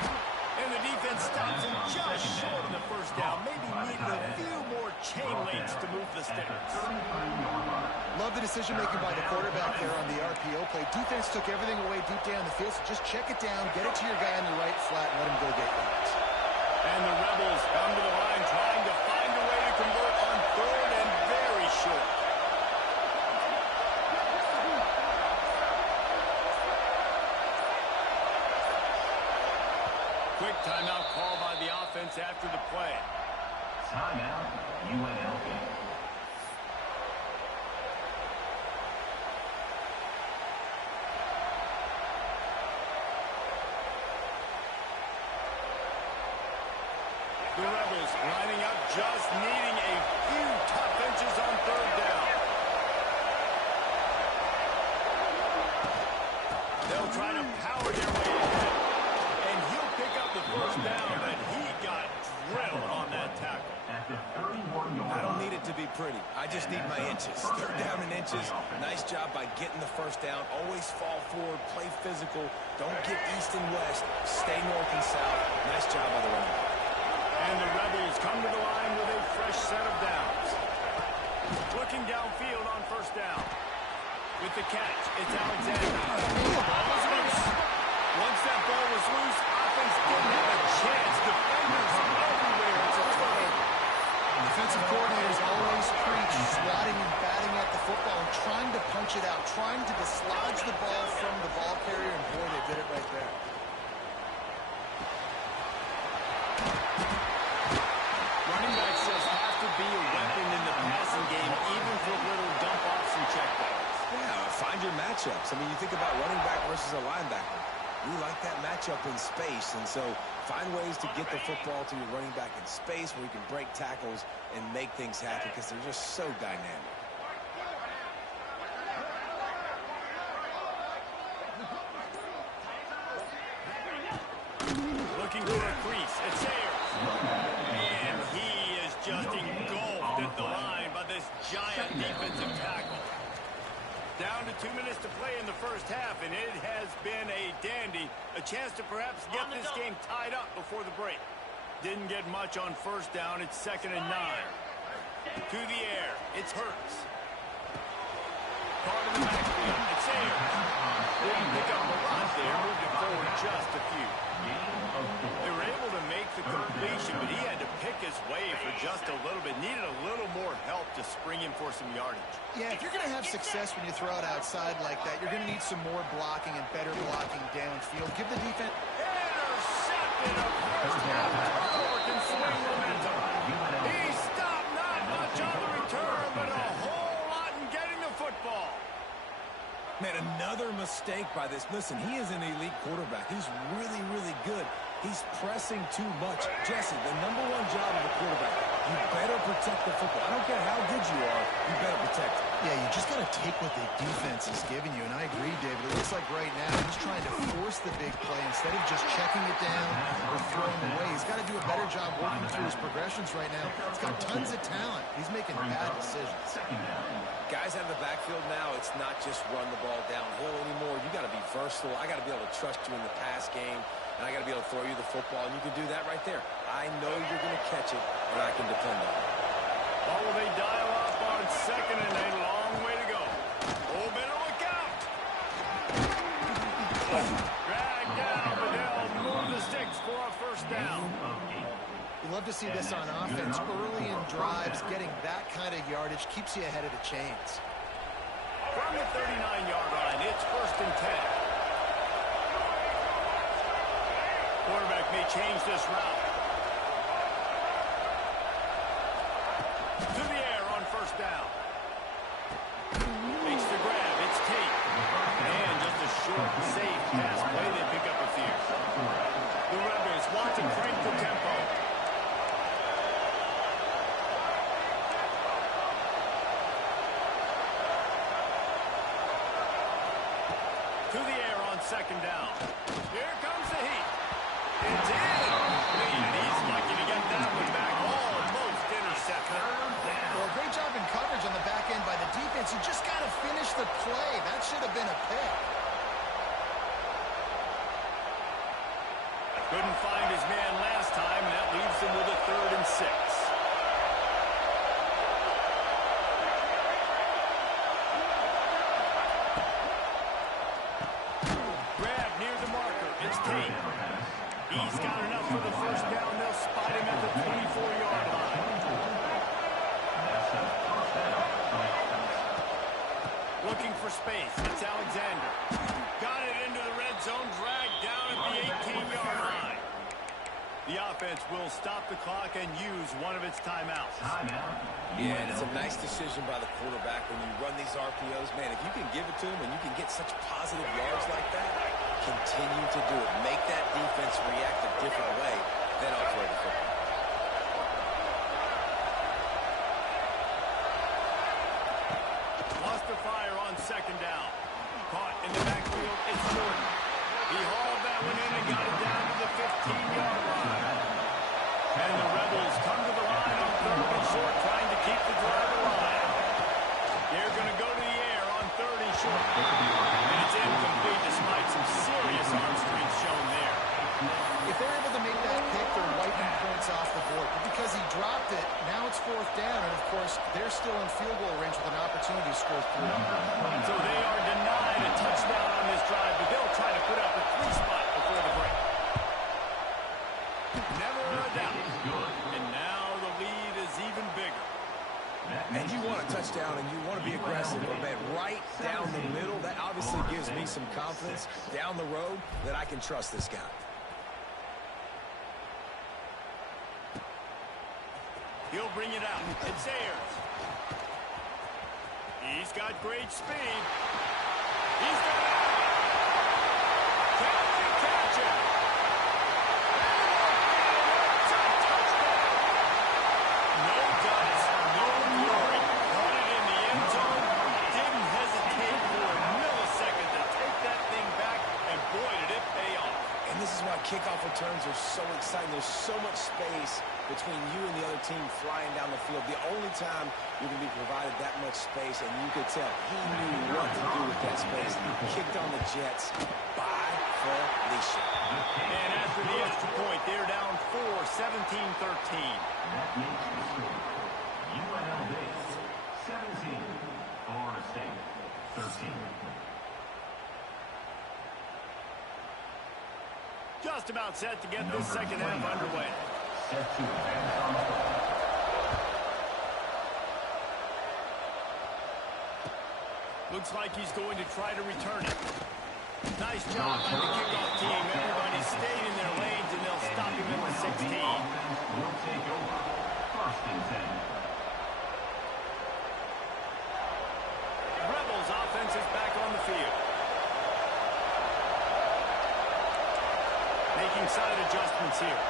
And the defense stops him just short of the first down. Maybe needed a few more chain links to move the sticks. Love the decision-making by the quarterback there on the RPO play. Defense took everything away deep down the field, so just check it down, get it to your guy on the right flat, and let him go get yards. And the Rebels come to the line trying to find a way to convert on 3rd and very short. Quick timeout call by the offense after the play. Timeout, UNLV. The Rebels lining up, just needing a few tough inches on 3rd down. They'll try to power their way ahead. And he'll pick up the first down, but he got drilled on that tackle. I don't need it to be pretty. I just need my inches. 3rd down and inches. Nice job by getting the first down. Always fall forward, play physical. Don't get east and west. Stay north and south. Nice job by the running back. And the Rebels come to the line with a fresh set of downs. Looking downfield on first down. With the catch, it's Alexander. Ball is loose. Once that ball was loose, offense didn't have a chance. Defenders everywhere. It's a turnover. Defensive coordinators always preach swatting and batting at the football and trying to punch it out, trying to dislodge the ball from the ball carrier, and boy, they did it right there. Running backs just have to be a weapon in the passing game, even for little dump-offs and checkdowns. Yeah, find your matchups. I mean, you think about running back versus a linebacker. We like that matchup in space, and so find ways to get the football to your running back in space where you can break tackles and make things happen because they're just so dynamic. Looking for a crease. It's Ayers. And he is just engulfed at the line by this giant defensive tackle. Down to 2 minutes to play in the first half, and it has been a dandy. A chance to perhaps get this game tied up before the break. Didn't get much on first down. It's 2nd and 9. To the air. It's Hurts. Caught in the backfield. It's Ayers. Didn't pick up a lot there. Moved it forward just a few. They were able to make the completion, but he had to pick his way for just a little bit. Needed a little more help to spring him for some yardage. Yeah, if you're going to have success when you throw it outside like that, you're going to need some more blocking and better blocking downfield. Give the defense... Intercepted. A first half turnover can swing momentum. He stopped not much on the return, but a whole lot in getting the football. Man, another mistake by this. Listen, he is an elite quarterback. He's really, really good. He's pressing too much. Jesse, the #1 job of a quarterback, you better protect the football. I don't care how good you are, you better protect it. Yeah, you just got to take what the defense is giving you, and I agree, David. It looks like right now he's trying to force the big play instead of just checking it down or throwing away. He's got to do a better job working through his progressions right now. He's got tons of talent. He's making bad decisions. Guys out of the backfield now, it's not just run the ball downhill anymore. You got to be versatile. I got to be able to trust you in the pass game, and I got to be able to throw you the football, and you can do that right there. I know you're going to catch it, and I can depend on it. Or will they dial up on 2nd and a long way to go? Obey Dragged down, but they'll move the sticks for a first down. You love to see this on offense. Early in drives, getting that kind of yardage keeps you ahead of the chains. From the 39-yard line, it's 1st and 10. Quarterback may change this route. To the air on 1st down. Makes the grab. It's Tate. And just a short, safe pass play. They pick up a few. The Rebels want to crank the tempo. To the air on 2nd down. Here comes the heat. It's in. And he's lucky to get that one back. Almost intercepted. Well, great job in coverage on the back end by the defense. You just got to finish the play. That should have been a pick. Couldn't find his man last time, and that leaves him with a 3rd and 6. Grab near the marker. It's Tate. He's got enough for the first down. They'll spot him at the 24-yard line. Looking for space. It's Alexander. Got it into the red zone. Dragged down at the 18-yard line. The offense will stop the clock and use one of its timeouts. Yeah, and it's a nice decision by the quarterback when you run these RPOs. Man, if you can give it to him and you can get such positive yards like that, continue to do it. Make that defense react a different way than I'll throw the football. Lost the fire on 2nd down. Caught in the backfield. It's Jordan. He hauled that one in and got it down to the 15-yard line. And the Rebels come to the line on 3rd and short, trying to keep the drive alive. They're going to go to the air on 3rd and short. And it's incomplete despite some serious arm strength shown there. If they're able to make that pick, they're wiping points off the board. But because he dropped it, now it's 4th down. And, of course, they're still in field goal range with an opportunity to score 3. So they are denied a touchdown on this drive, but they'll try to put up a 3-spot before the break. Never a doubt. And now the lead is even bigger. And you want a touchdown and you want to be aggressive, but man, right down the middle, that obviously gives me some confidence down the road that I can trust this guy. He'll bring it out. It's Ayers. He's got great speed. He's got it. Can he catch it? It's a touchdown. No guts, no glory. Got it in the end zone. Didn't hesitate for a millisecond to take that thing back, and boy, did it pay off. And this is why kickoff returns are so exciting. There's so much space between you and the other team flying down the field. The only time you're going to be provided that much space, and you could tell he knew what to do with that space. He kicked on the Jets by Felicia. And after the extra point, they're down 4, 17-13. That makes the score. UNLV 17, Florida State 13. Just about set to get this second half underway. Set to advance on the ball. Looks like he's going to try to return it. Nice job by the kickoff team. Everybody stayed in their lanes, and they'll stop him at the 16. Will take over. 1st and 10. Rebels offense is back on the field. Making side adjustments here.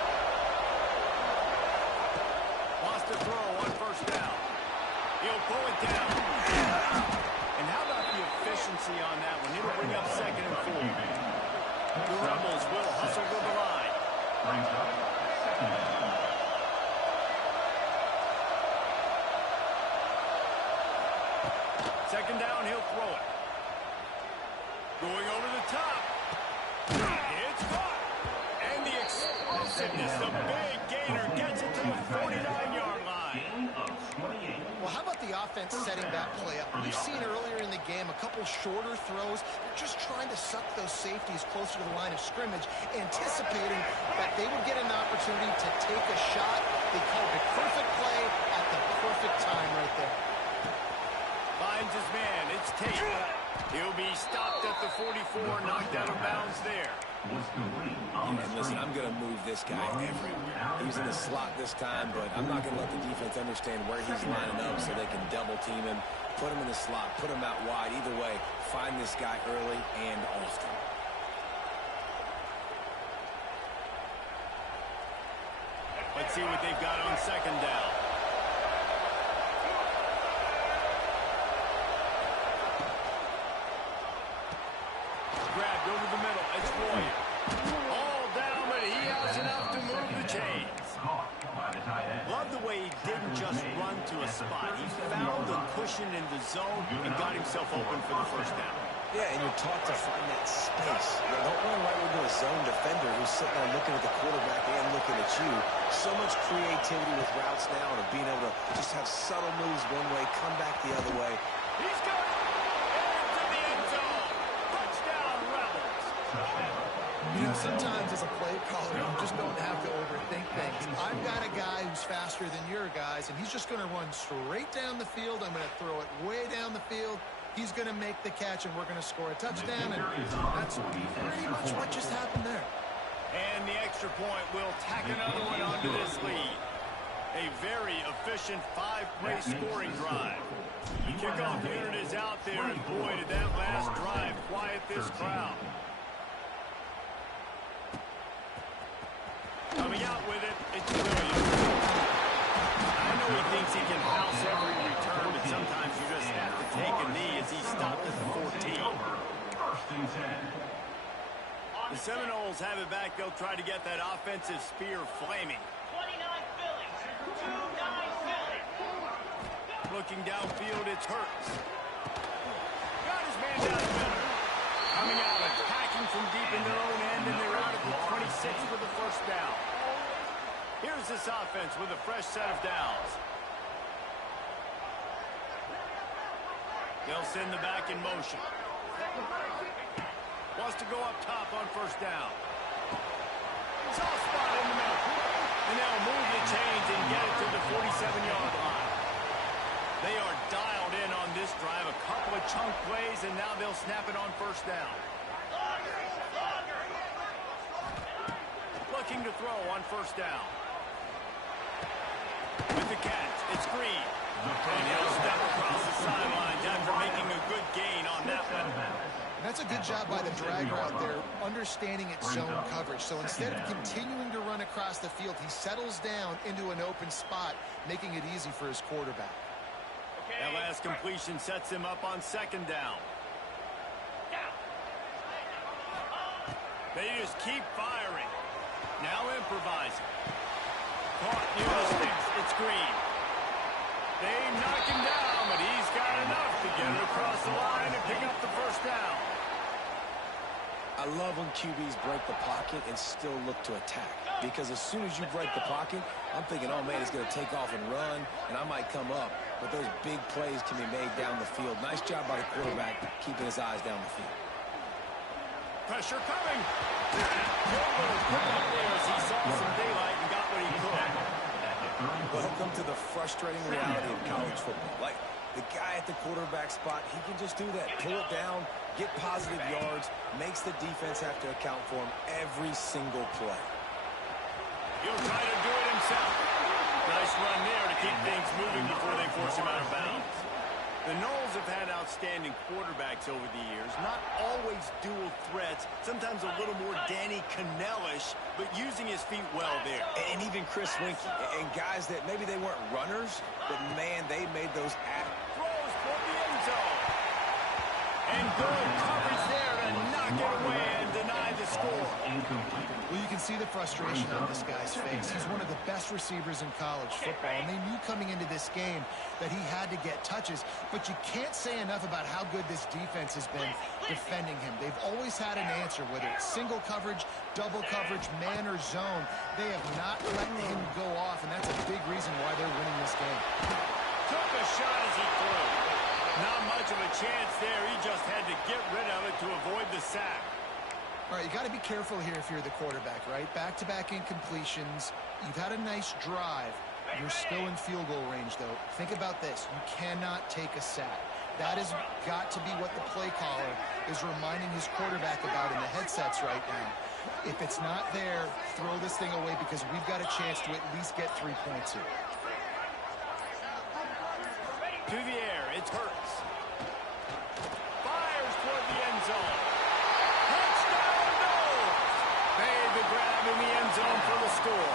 Lost a throw on 1st down. He'll pull it down. And how about the efficiency on that one? It'll bring up 2nd and 4. The Rebels will hustle to the line. Brings up 2nd down. Second down, he'll throw it. Going over the top. It's caught. And the explosiveness, the big gainer gets it to the 49-yard line. Gain of 28. Well, how about the offense setting that play up. We've seen earlier in the game a couple shorter throws. They're just trying to suck those safeties closer to the line of scrimmage, anticipating that they would get an opportunity to take a shot. They called the perfect play at the perfect time right there. Finds his man. It's Tate. He'll be stopped at the 44, knocked out of bounds there. And listen, I'm going to move this guy everywhere. He's in the slot this time, but I'm not going to let the defense understand where he's lining up so they can double team him, put him in the slot, put him out wide. Either way, find this guy early and often. Let's see what they've got on second down. Grabbed over the middle. It's Boyer. All down, but he has enough to move the chains. Love the way he didn't just run to a spot. He found the cushion in the zone and got himself open for the first down. Yeah, and you're taught to find that space. You don't run right into a zone defender who's sitting there looking at the quarterback and looking at you. So much creativity with routes now and being able to just have subtle moves one way, come back the other way. He's got it. Into the end zone. Touchdown, Rebels. You know, sometimes as a play caller, you just don't have to overthink things. I've got a guy who's faster than your guys, and he's just going to run straight down the field. I'm going to throw it way down the field. He's going to make the catch, and we're going to score a touchdown, and that's pretty much what just happened there. And the extra point will tack another one onto this lead. A very efficient 5-play scoring drive. The kickoff unit is out there, and boy, did that last drive quiet this crowd. Coming out with it, it's Williams. I know he thinks he can bounce every return, but sometimes you just have to take a knee as he stopped at the 14. The Seminoles have it back. They'll try to get that offensive spear flaming. 29 Philly. 2-9 Philly. Looking downfield, it's Hurts. Got his man down the middle. Coming out, attacking from deep in their own end, and they're out at the 26 for the first down. Here's this offense with a fresh set of downs. They'll send the back in motion. Wants to go up top on first down. Soft spot in the middle. And they'll move the chains and get it to the 47-yard line. They are dialed in on this drive. A couple of chunk plays, and now they'll snap it on first down. Looking to throw on first down. With the catch, it's Green. And he'll step across the sidelines after making a good gain on that one. That's a good job by the drag route there, understanding its zone coverage. So instead of continuing to run across the field, he settles down into an open spot, making it easy for his quarterback. That last completion sets him up on second down. They just keep firing. Now improvising. Caught near the sticks. It's Green. They knock him down, but he's got enough to get it across the line and pick up the first down. I love when QBs break the pocket and still look to attack. Because as soon as you break the pocket, I'm thinking, oh, man, he's going to take off and run, and I might come up. But those big plays can be made down the field. Nice job by the quarterback keeping his eyes down the field. Pressure coming. He saw some daylight and got what he could. Welcome to the frustrating reality of college football. Like, the guy at the quarterback spot, he can just do that. Pull it down, get positive yards, makes the defense have to account for him every single play. He'll try to do it himself. Nice run there to keep things moving before they force him out of bounds. The Noles have had outstanding quarterbacks over the years. Not always dual threats. Sometimes a little more Danny Cannell-ish, but using his feet well there. And even Chris Winkie. And guys that maybe they weren't runners, but, man, they made those throws for the end zone. And good coverage there to knock it away and deny the score. Well, you can see the frustration on this guy's face. He's one of the best receivers in college football, and they knew coming into this game that he had to get touches, but you can't say enough about how good this defense has been defending him. They've always had an answer, whether it's single coverage, double coverage, man or zone. They have not let him go off, and that's a big reason why they're winning this game. To took a shot as he threw. Not much of a chance there. He just had to get rid of it to avoid the sack. All right, you got to be careful here if you're the quarterback, right? Back-to-back incompletions. You've had a nice drive. You're still in field goal range, though. Think about this. You cannot take a sack. That has got to be what the play caller is reminding his quarterback about in the headsets right now. If it's not there, throw this thing away because we've got a chance to at least get 3 points here. To the air, it's Hurts. Fires toward the end zone. Touchdown goal! Made the grab in the end zone for the score.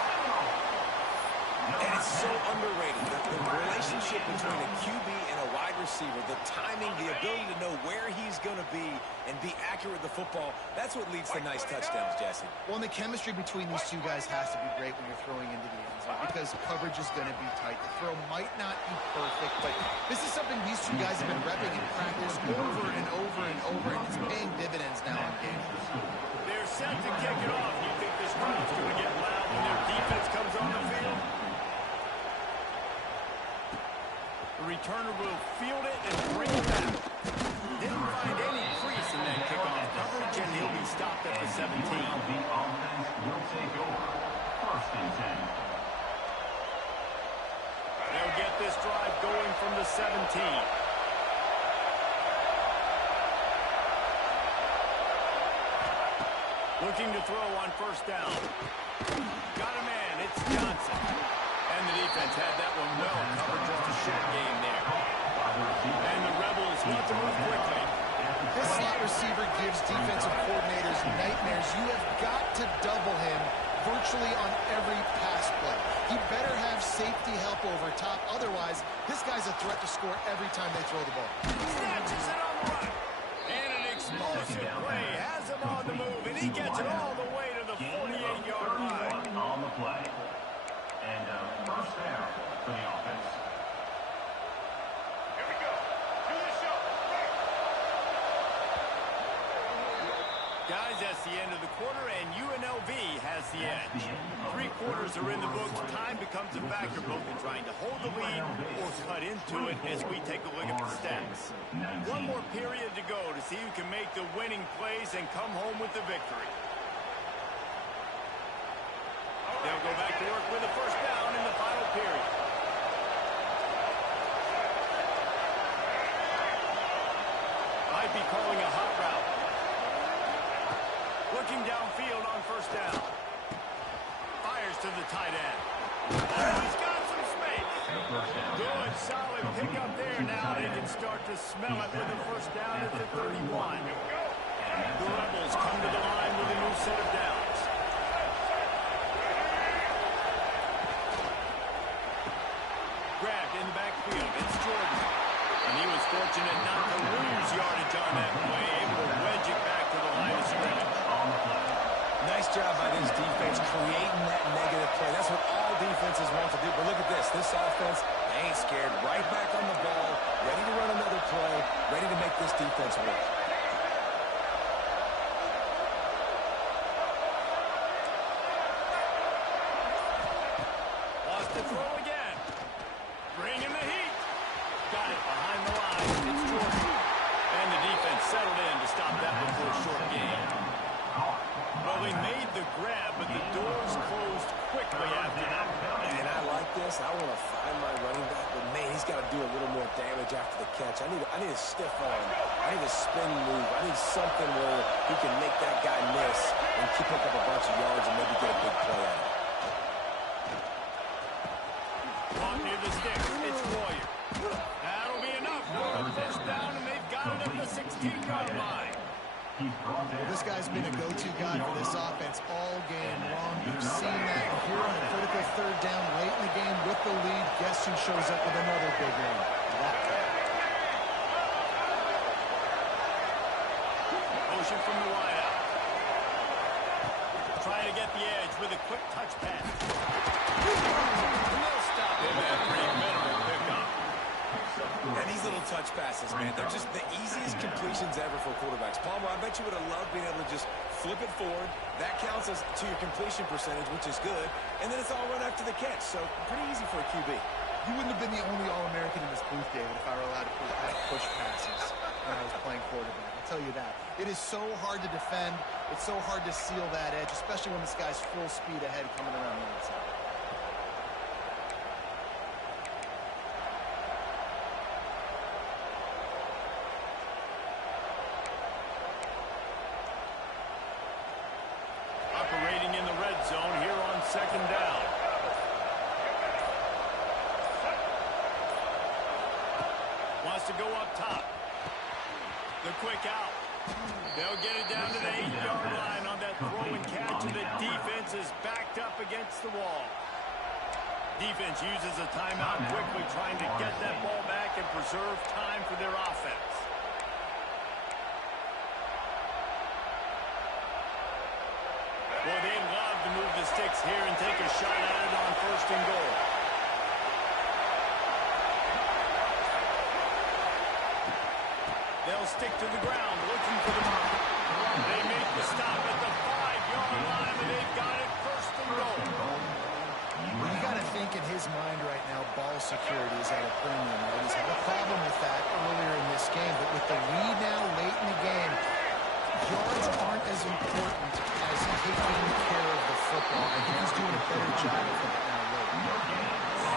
And it's so underrated. The relationship between a QB and a wide receiver, the timing, the ability to know where he's going to be and be accurate with the football, that's what leads to nice touchdowns, Jesse. Well, and the chemistry between these two guys has to be great when you're throwing into the end zone because coverage is going to be tight. The throw might not be perfect, but this is something these two guys have been repping in practice over and over and over, and it's paying dividends now in games. They're set to kick it off. You think this crowd's going to get loud when their defense comes on the field? The returner will field it and bring it back. Didn't find any crease in that kickoff coverage, and he'll be stopped at the 17. The offense will take over. First and 10. They'll get this drive going from the 17. Looking to throw on first down. Got a man. It's Johnson. And the defense had that one well covered, just a short game there. And the Rebels want to move quickly. This slot receiver gives defensive coordinators nightmares. You have got to double him virtually on every pass play. He better have safety help over top. Otherwise, this guy's a threat to score every time they throw the ball. Snatches it on the run. And an explosive play has him on the move, and he gets it all the way to the 48-yard line. On the play. And first down for the offense. Here we go. Do the show. Guys, that's the end of the quarter, and UNLV has the edge. 3 quarters are in the books. Time becomes a factor both in trying to hold the lead or cut into it as we take a look at the stats. 1 more period to go to see who can make the winning plays and come home with the victory. They'll go back to work with a first down in the final period. Might be calling a hot route. Looking downfield on first down. Fires to the tight end. He's got some space. Good, solid pickup there. Now they can start to smell it with a first down at the 31. The Rebels come to the line with a new set of downs. Grabbed in the backfield. It's Jordan. And he was fortunate not to lose yardage on that play. Able to wedge it back to the line of scrimmage. Nice job by this defense creating that negative play. That's what all defenses want to do. But look at this. This offense, they ain't scared. Right back on the ball, ready to run another play, ready to make this defense work. Lost the throw again. Bringing the heat. Got it behind the line. It's Jordan. And the defense settled in to stop that one for a short gain. Well, they made the grab, but the doors closed quickly after that. And I like this. I want to find my running back, but man, he's got to do a little more damage after the catch. I need a stiff arm. I need a spin move. I need something where he can make that guy miss and pick up a bunch of yards and maybe get a big play out of it. Caught near the sticks. It's Warrior. That'll be enough for a first down, and they've got it at the 16-yard line. This guy's been a go-to guy for this offense all game long. You've seen that here on the critical third down late in the game with the lead. Guess who shows up with another big one? That guy. Motion from the wideout. Trying to get the edge with a quick touch pass. We'll stop him after a minimal pickup. And these little touch passes, man, they're just the easiest completions ever for quarterbacks. Palmer, I bet you would have loved being able to just flip it forward. That counts as to your completion percentage, which is good. And then it's all run after the catch, so pretty easy for a QB. You wouldn't have been the only All-American in this booth, David, if I were allowed to push passes when I was playing quarterback. I'll tell you that. It is so hard to defend. It's so hard to seal that edge, especially when this guy's full speed ahead coming around the outside. Operating in the red zone here on second down. Wants to go up top. The quick out. They'll get it down to the 8-yard line on that throw and catch, and the defense is backed up against the wall. Defense uses a timeout quickly, trying to get that ball back and preserve time for their offense. Boy, they'd love to move the sticks here and take a shot at it on first and goal. They'll stick to the ground, looking for the mark. They make the stop at the 5-yard line, and they've got it first and goal. Well, you got to think in his mind right now, ball security is at a premium. Right? He's had a problem with that earlier in this game, but with the lead now late in the game, yards aren't as important as taking care of the football. I think he's doing a better job of that now late.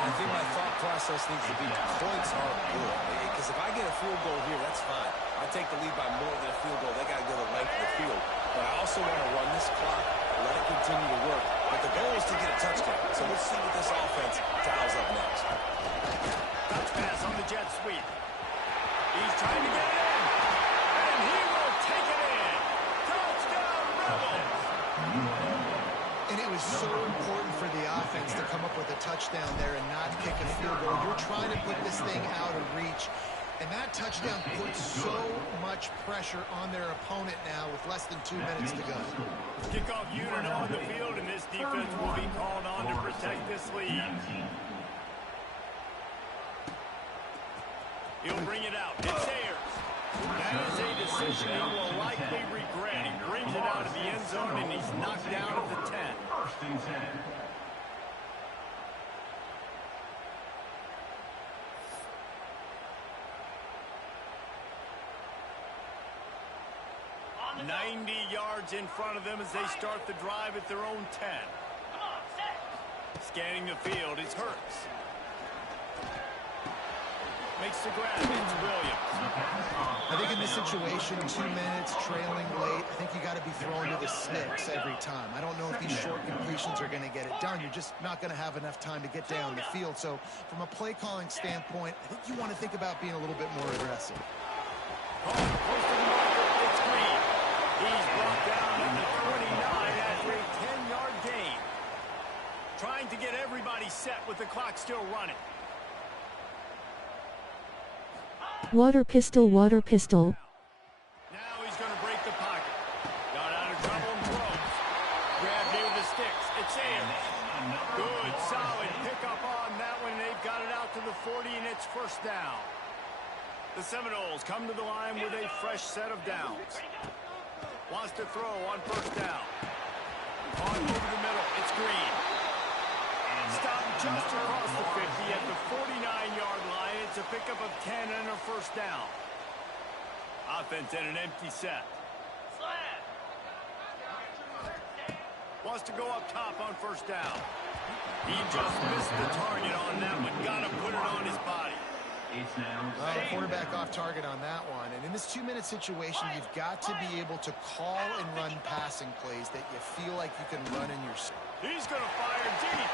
I think my thought process needs to be points are good. Because if I get a field goal here, that's fine. I take the lead by more than a field goal. They got to go the length of the field. But I also want to run this clock, let it continue to work. But the goal is to get a touchdown. So let's see what this offense dials up next. Touch pass on the jet sweep. He's trying to get it in. And he will take it in. Touchdown, Rebels. And it was so important for the offense to come up with a touchdown there and not kick a field goal. You're trying to put this thing out of reach. And that touchdown puts so much pressure on their opponent now with less than 2 minutes to go. Kickoff unit on the field, and this defense will be called on to protect this lead. He'll bring it out. It's Ayers. That is a decision he will likely regret. He brings it out of the end zone, and he's knocked down at the 10. First and 10. On 90 yards in front of them as they start the drive at their own 10. Scanning the field, it's Hurts. Makes the grab, it's Williams. I think in this situation, 2 minutes, trailing late, I think you got to be throwing to the sticks every time. I don't know if these short completions are going to get it done. You're just not going to have enough time to get down the field. So from a play calling standpoint, I think you want to think about being a little bit more aggressive. It's Green. He's brought down at the 29 after a 10-yard gain. Trying to get everybody set with the clock still running. Water pistol, water pistol. Now he's going to break the pocket. Got out of trouble and throws. Grab near the sticks. It's Ayers. Good, solid pickup on that one. They've got it out to the 40, and it's first down. The Seminoles come to the line with a fresh set of downs. Wants to throw on first down. On over the middle. It's Green. Stopped just across the 50 at the 49-yard line. It's a pickup of 10 and a first down. Offense in an empty set. Wants to go up top on first down. He just missed the target on that one. Got to put it on his body. Well, the quarterback off target on that one. And in this 2-minute situation, you've got to be able to call and run passing plays that you feel like you can run in your... He's going to fire deep.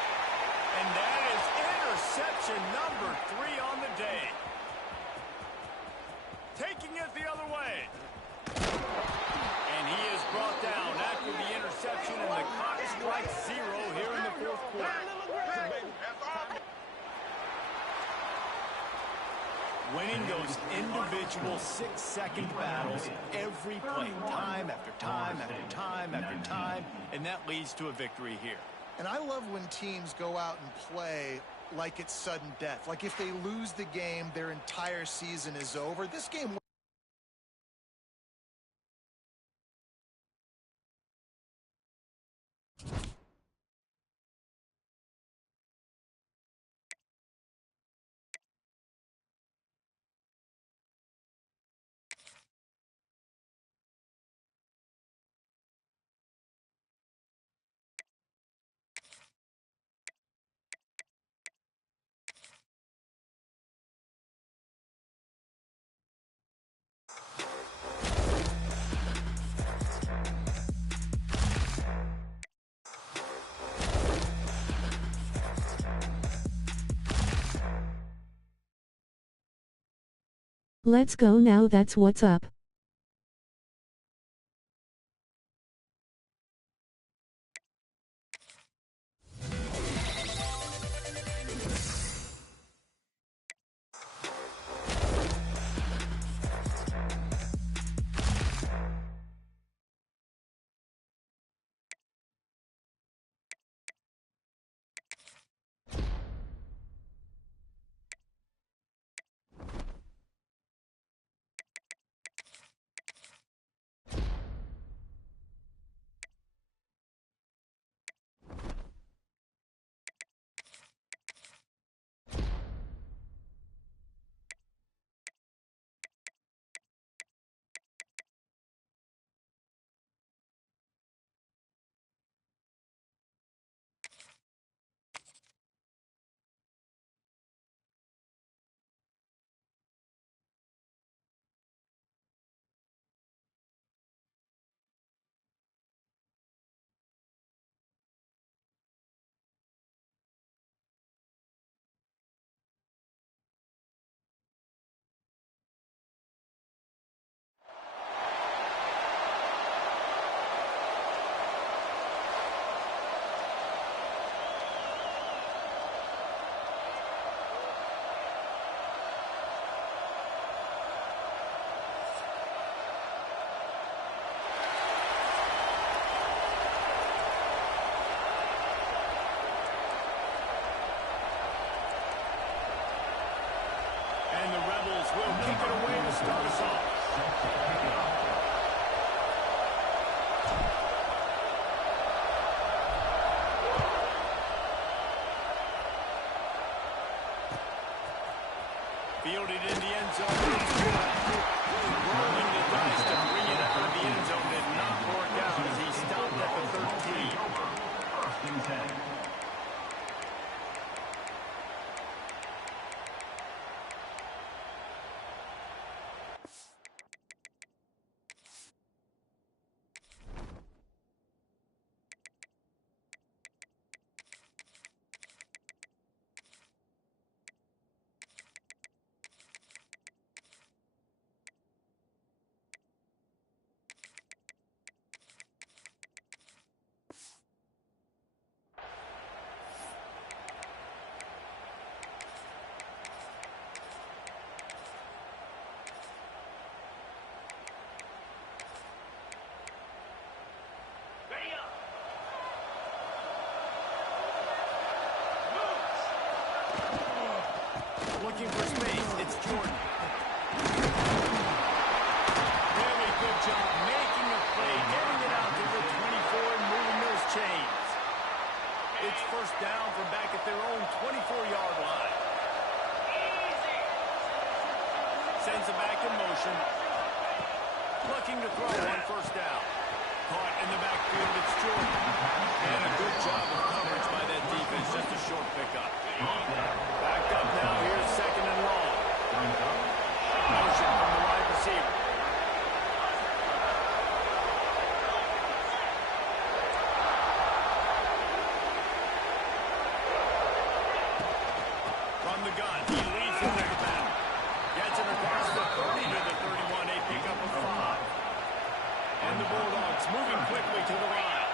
And that is interception number 3 on the day. Taking it the other way. And he is brought down after the interception, and the clock strikes 0 here in the fourth quarter. Winning those individual 6-second battles every play, time after time after time after time, and that leads to a victory here. And I love when teams go out and play like it's sudden death. Like if they lose the game, their entire season is over. This game Let's go now, that's what's up. And the Rebels will kick it away to start us off. Fielded in the end zone. Rolling the dice to bring it out of the end zone. Did not work out as he stopped at the 13. First and 10. Looking for space. It's Jordan. Really good job making a play, getting it out to the 24 and moving those chains. It's first down from back at their own 24-yard line. Sends it back in motion. Looking to throw on first down. Caught in the backfield, it's Jordan. And a good job of coverage by that defense. Just a short pickup. Backed up now. Here's second and long. Motion from the wide receiver. From the gun. He leads the next battle. Gets it across the 30 to the 31. A pickup of 5. And the Bulldogs moving quickly to the line.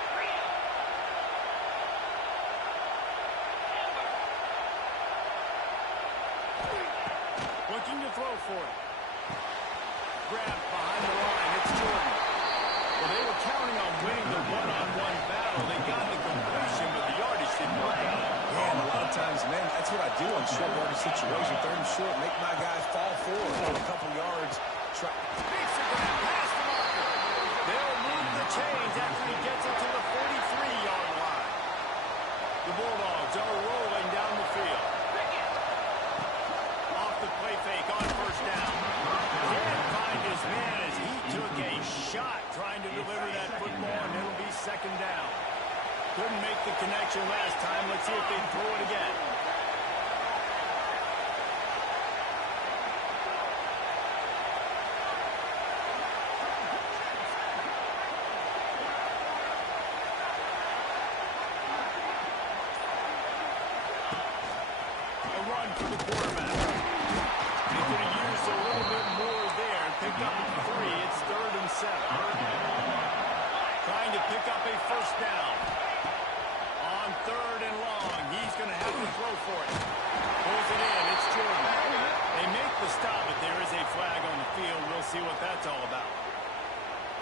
Looking to throw for it. Grabbed behind the line. It's Jordan. Well, they were counting on winning the one-on-one battle. They got the completion, but the yardage didn't work out. Yeah, and a lot of times, man, that's what I do in short yardage situation. Third and short, make my guys fall forward for a couple yards. Makes a grab past the marker. They'll move the chains after he gets it to the 43-yard line. The Bulldogs are rolling down the field. Off the play fake on first down. Can't find his man as he took a shot trying to deliver that football, and it'll be second down. Couldn't make the connection last time. Let's see if they throw it again. A run for the quarterback. He could have used a little bit more pick up 3. It's 3rd and 7. Trying to pick up a first down. On 3rd and long, he's going to have to throw for it. Pulls it in. It's Jordan. They make the stop, but there is a flag on the field. We'll see what that's all about.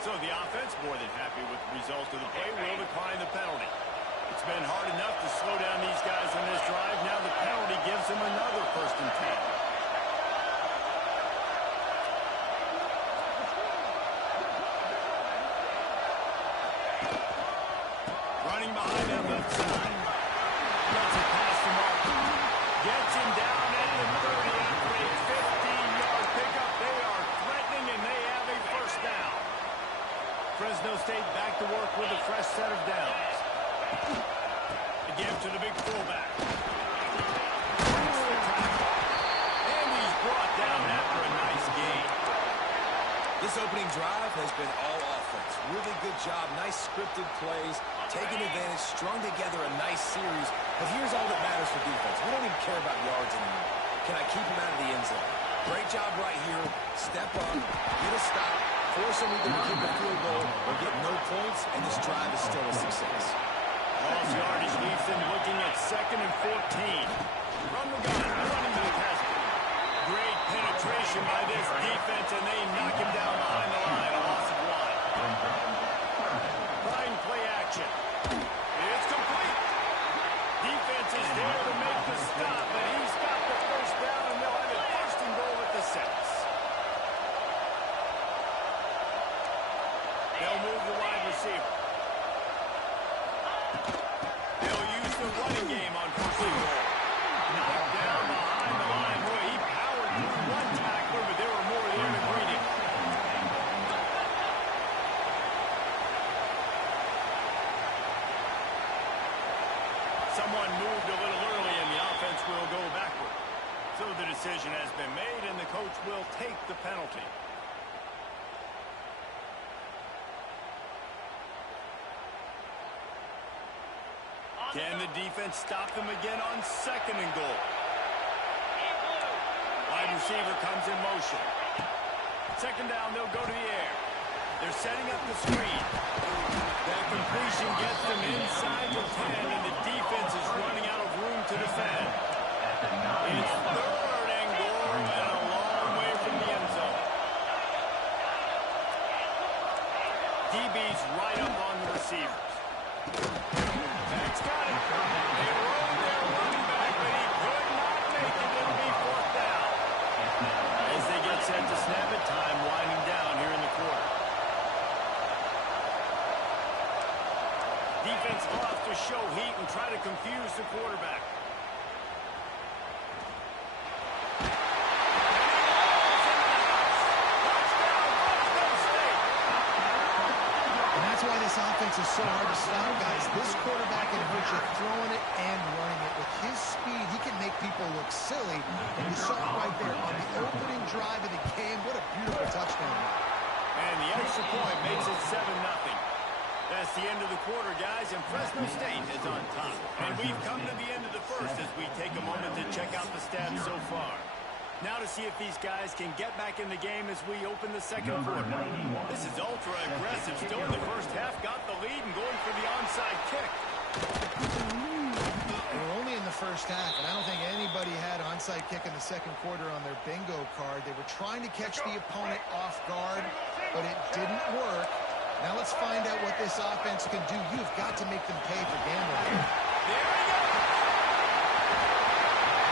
So the offense, more than happy with the result of the play, will decline the penalty. It's been hard enough to slow down these guys on this drive. Now the penalty gives them another 1st and 10. Running behind that left side. Gets it past the mark. Gets him down at the 30 after a 15-yard pickup. They are threatening, and they have a first down. Fresno State back to work with a fresh set of downs. The give to the big fullback. Breaks the tackle. And he's brought down after a nice gain. This opening drive has been all offense. Really good job. Nice scripted plays. Taking advantage. Strung together a nice series. But here's all that matters for defense. We don't even care about yards anymore. Can I keep him out of the end zone? Great job right here. Step up. Get a stop. Force them either to kick a field goal or get no points. And this drive is still a success. Lost yardage leaves them looking at 2nd and 14. From the gun. Running to the pass. Great penetration by this defense, and they knock him down behind the line. A loss of 1. Fine play action. It's complete. Defense is there to make the stop, and he's got the first down, and they'll have it 1st and goal at the 6. They'll move the wide receiver. They'll use the running game on 1st and goal. Knocked down behind the line. Boy, he powered through one tackler, but there were more there to greet him. Someone moved a little early, and the offense will go backward. So the decision has been made, and the coach will take the penalty. Can the defense stop them again on 2nd and goal? Wide receiver comes in motion. 2nd down, they'll go to the air. They're setting up the screen. That completion gets them inside the 10, and the defense is running out of room to defend. It's 3rd and goal, and a long way from the end zone. DB's right up on the receivers. That's got it. They rolled their running back, but he could not make it. It'll be 4th down. As they get set to snap it, time winding down here in the quarter. Defense will have to show heat and try to confuse the quarterback. Why this offense is so hard to stop, guys. This quarterback can hurt you throwing it and running it. With his speed, he can make people look silly. And you saw it right there on the opening drive of the game. What a beautiful touchdown. And the extra point makes it 7-0. That's the end of the quarter, guys, and Fresno State is on top. And we've come to the end of the first as we take a moment to check out the stats so far. Now to see if these guys can get back in the game as we open the 2nd quarter. This is ultra aggressive. Still in the first half, got the lead and going for the onside kick. We're only in the first half, and I don't think anybody had onside kick in the 2nd quarter on their bingo card. They were trying to catch the opponent off guard, but it didn't work. Now let's find out what this offense can do. You've got to make them pay for gambling. There he goes.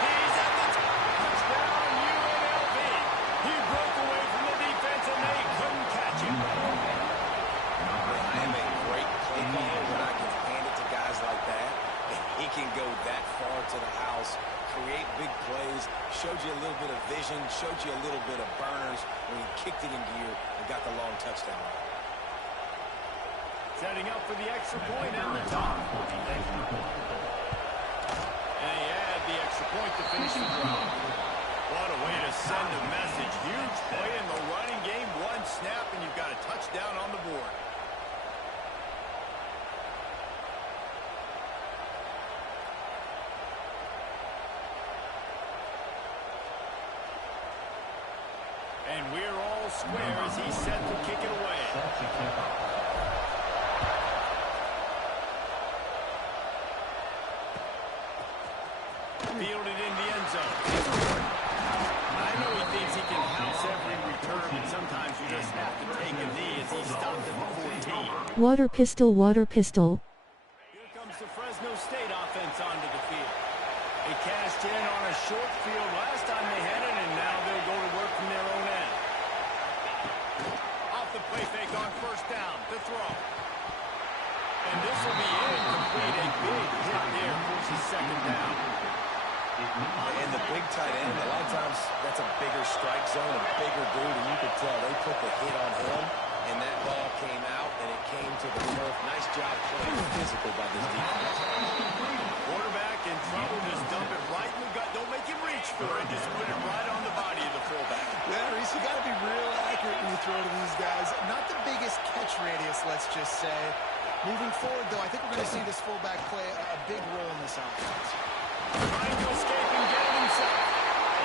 He's at the touchdown, UNLV. He broke away from the defense, and they couldn't catch him. I am a great play caller when I can hand it to guys like that. He can go that far to the house, create big plays, showed you a little bit of vision, showed you a little bit of burners when he kicked it in gear and got the long touchdown. Setting up for the extra point and the top. And he had the extra point to finish the drive. What a way to send a message. Huge play in the running game. One snap, and you've got a touchdown on the board. And we're all square as he's set to kick it away. Set to kick off. Fielded in the end zone. I know he thinks he can house every return, but sometimes you just have to take a knee as he stopped at the 14. Water pistol, water pistol. Here comes the Fresno State offense onto the field. They cashed in on a short field last time they had it, and now they'll go to work from their own end. Off the play fake on first down to throw. And this will be incomplete. A big hit there forces second down. And the big tight end, a lot of times that's a bigger strike zone, a bigger dude, and you could tell they put the hit on him, and that ball came out, and it came to the turf. Nice job playing physical by this defense. Quarterback in trouble, just dump it right in the gut. Don't make him reach for it. Just put it right on the body of the fullback. Yeah, Reese, you got to be real accurate when you throw to these guys. Not the biggest catch radius, let's just say. Moving forward, though, I think we're going to see this fullback play a big role in this offense. Trying to escape and get it himself.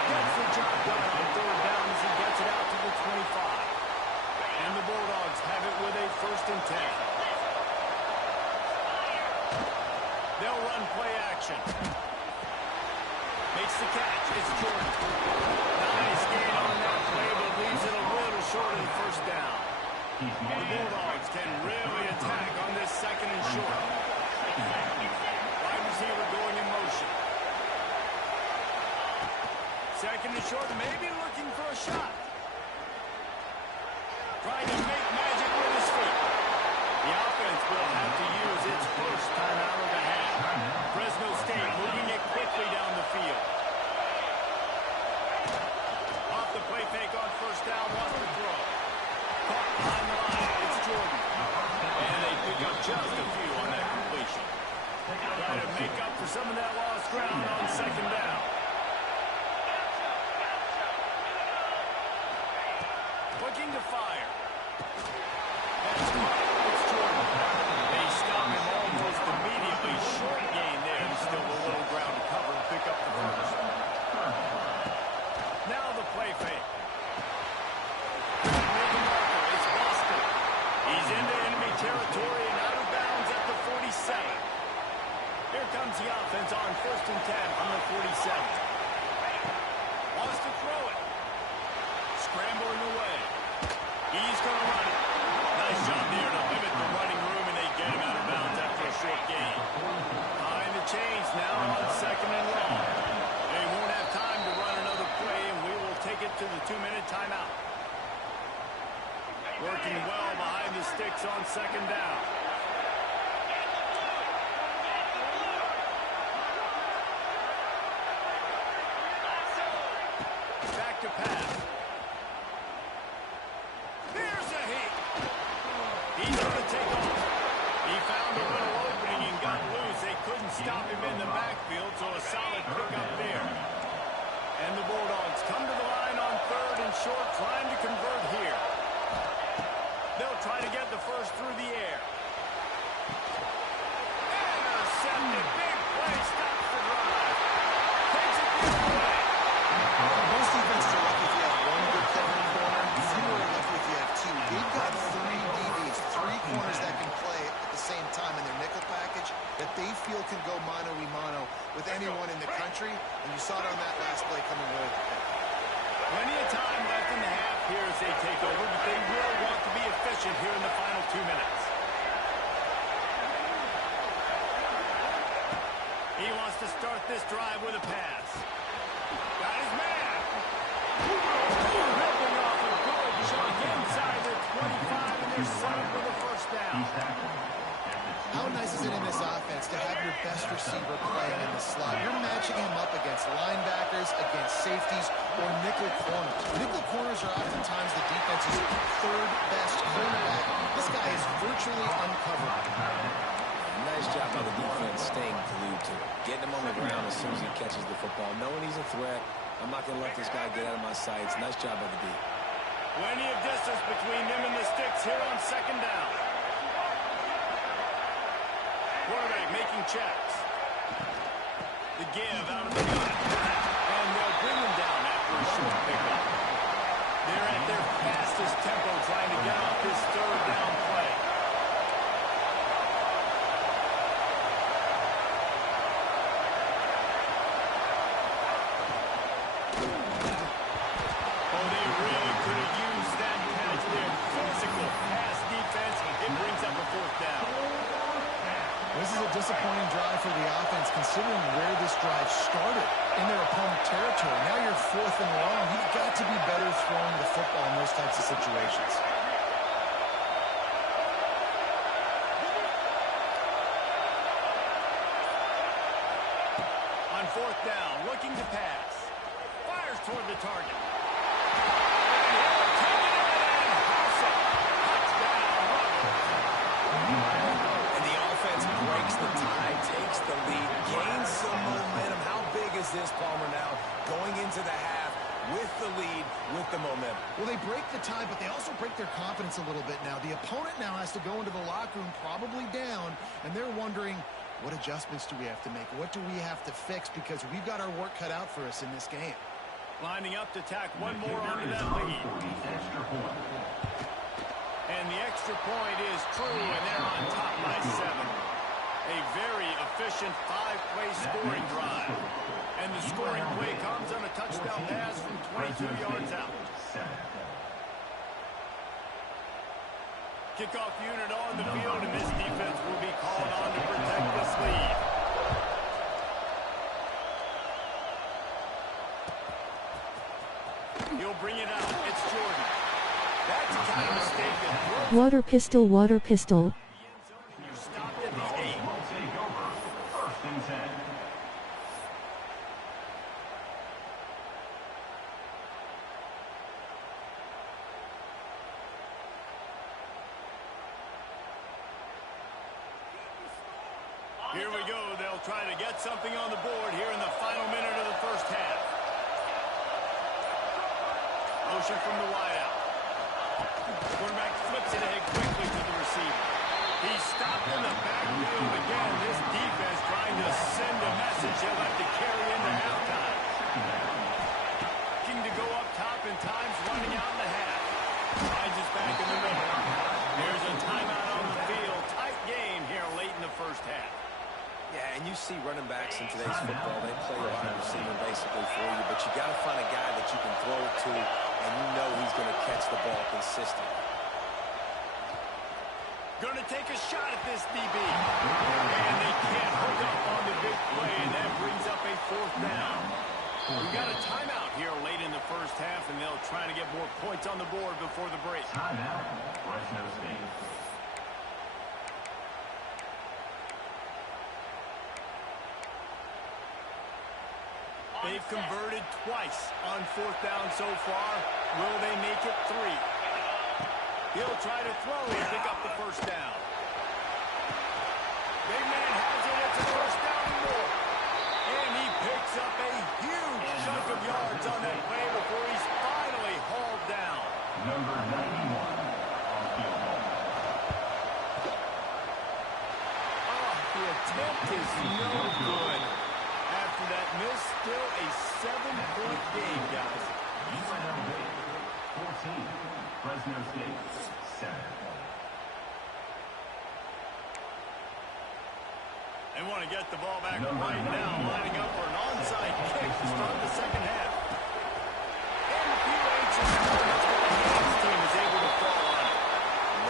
Gets the job done on third down as he gets it out to the 25. And the Bulldogs have it with a 1st and 10. They'll run play action. Makes the catch. It's Jordan. Nice gain on that play, but leaves it a little short of the 1st down. The Bulldogs can really attack on this 2nd and short. Wide receiver going in motion. 2nd and short, maybe looking for a shot. Trying to make magic with his feet. The offense will have to use its first timeout of the half. Fresno State moving it quickly down the field. Off the play fake on first down, wants to throw. Caught behind the line, it's Jordan. And they pick up just a few on that completion. Try to make up for some of that lost ground on 2nd down. Looking to fire. That's caught. It's Jordan. They stop him almost immediately. Short gain there. And still a little ground to cover and pick up the 1st. Now the play fake. Make a marker. It's Boston. He's into enemy territory and out of bounds at the 47. Here comes the offense on 1st and 10 from the 47. Wants to throw it. Scrambling away. He's going to run it. Nice job there to limit the running room, and they get him out of bounds after a short gain. Behind the chains now on 2nd and long. They won't have time to run another play, and we will take it to the 2-minute timeout. Working well behind the sticks on 2nd down. Back to pass. Here's a hit. He's going to take off. He found a little opening and got loose. They couldn't stop him in the backfield, so a solid pickup there. And the Bulldogs come to the line on 3rd and short, trying to convert here. They'll try to get the first through the air. Intercepted. Big play. Stops the drive. Takes it the other way. Most defenses are lucky if you have one good covering corner. You are lucky if you have two. They've got 3 DBs, 3 corners that can play at the same time in their nickel package that they feel can go mano-a-mano with anyone in the country. And you saw it on that last play coming really quick. Plenty of time left in the half here as they take over, but they will want to be efficient here in the final 2 minutes. He wants to start this drive with a pass. Got his man. Ripping off a good chunk inside the 25, and they're set up with a 1st down. How nice is it in this offense to have your best receiver playing in the slot? You're matching him up against linebackers, against safeties, or nickel corners. Nickel corners are oftentimes the defense's 3rd best cornerback. This guy is virtually uncoverable. Nice job by the defense staying glued to it. Getting him on the ground as soon as he catches the football. Knowing he's a threat, I'm not going to let this guy get out of my sights. Nice job by the D. Plenty of distance between them and the sticks here on 2nd down. Quarterback making checks. The give out of the gun. And they'll bring him down after a short pickup. They're at their fastest tempo trying to get off this third down play. Oh, they really could have used that catch there. Physical pass defense. It brings up a fourth down. This is a disappointing drive for the offense, considering where this drive started in their opponent territory. Now you're 4th and long. You've got to be better throwing the football in those types of situations. On 4th down, looking to pass. Fires toward the target. And the offense breaks the tie, takes the lead, gains some momentum. How big is this, Palmer, now? Going into the half with the lead, with the momentum. Well, they break the tie, but they also break their confidence a little bit now. The opponent now has to go into the locker room probably down, and they're wondering, what adjustments do we have to make? What do we have to fix? Because we've got our work cut out for us in this game. Lining up to tack one more onto that lead. And the extra point is true, and they're on top by 7. A very efficient 5-play scoring drive. And the scoring play comes on a touchdown pass from 22 yards out. Kickoff unit on the field, and this defense will be called on to protect this lead. He'll bring it out. It's Jordan. That's the kind of mistake that Water pistol, water pistol. you stopped at the 8. Will take over. 1st and 10. Here we go. They'll try to get something on the board here in the final minute of the first half. Motion from the wideout. Quarterback flips it ahead quickly to the receiver. He's stopped in the backfield again. This defense trying to send a message he'll have to carry into halftime. Looking to go up top, and time's running out in the half. Finds us back in the middle. There's a timeout on the field. Tight game here late in the first half. Yeah, and you see running backs in today's football, they play wide receiver basically for you, but you got to find a guy that you can throw it to, and you know he's going to catch the ball consistently. Going to take a shot at this DB. And they can't hook up on the big play, and that brings up a 4th down. We've got a timeout here late in the first half, and they'll try to get more points on the board before the break. Timeout. Fresno State. They've converted twice on 4th down so far. Will they make it 3? He'll try to throw and pick up the 1st down. Big man has it. It's a 1st down and more. And he picks up a huge chunk of yards on that play before he's finally hauled down. Number 91 on field goal. Oh, the attempt is no good. After that miss, still a 7-point game, guys. UNLV 14. Fresno State 7. They want to get the ball back right now, lining up for an onside kick to start the second half. And the PH is scoring. That's what the Hands team is able to fall on it.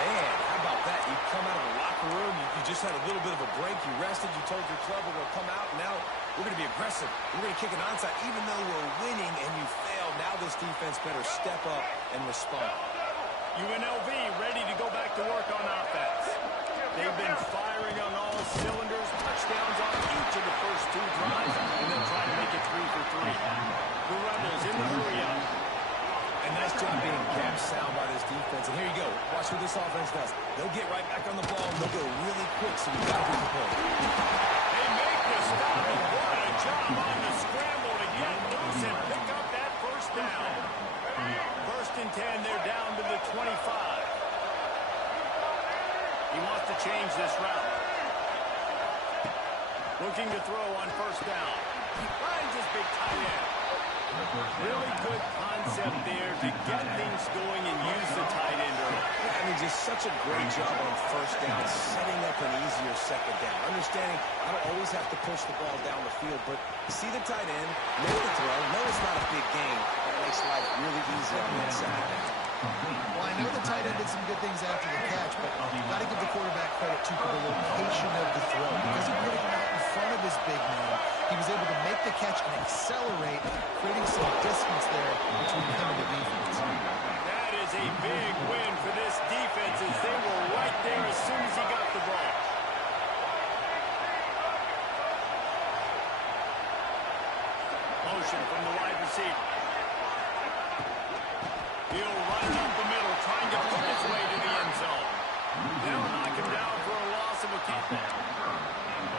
Man, how about that? You come out of the locker room, you just had a little bit of a break, you rested, you told your club we're going to come out, and now we're going to be aggressive. We're going to kick an onside. Even though we're winning and you failed, now this defense better step up and respond. UNLV ready to go back to work on offense. They've been firing on all cylinders, touchdowns on each of the first 2 drives, and they'll try to make it 3 for 3. The Rebels in the hurry-up. And nice job being gap sound by this defense. And here you go. Watch what this offense does. They'll get right back on the ball, and they'll go really quick, so you got to be prepared. They make the stop, and what a job on the scramble to get loose and pick up that 1st down. 1st and 10, they're down to the 25. He wants to change this route. Looking to throw on 1st down. He finds his big tight end. Really good concept there to get things going and use the tight end early. Yeah, I mean, just such a great job on first down, setting up an easier second down. Understanding I don't always have to push the ball down the field, but see the tight end, know the throw, know it's not a big game. That makes life really easy on that second down. Well, I know the tight end did some good things after the catch, but got to give the quarterback credit, too, for the location of the throw. Because he put it out in front of his big man, he was able to make the catch and accelerate, creating some distance there between him and the defense. That is a big win for this defense as they were right there as soon as he got the ball. Motion from the wide receiver. He'll run it up the middle, trying to put his way to the end zone. They'll knock him down for a loss of a couple.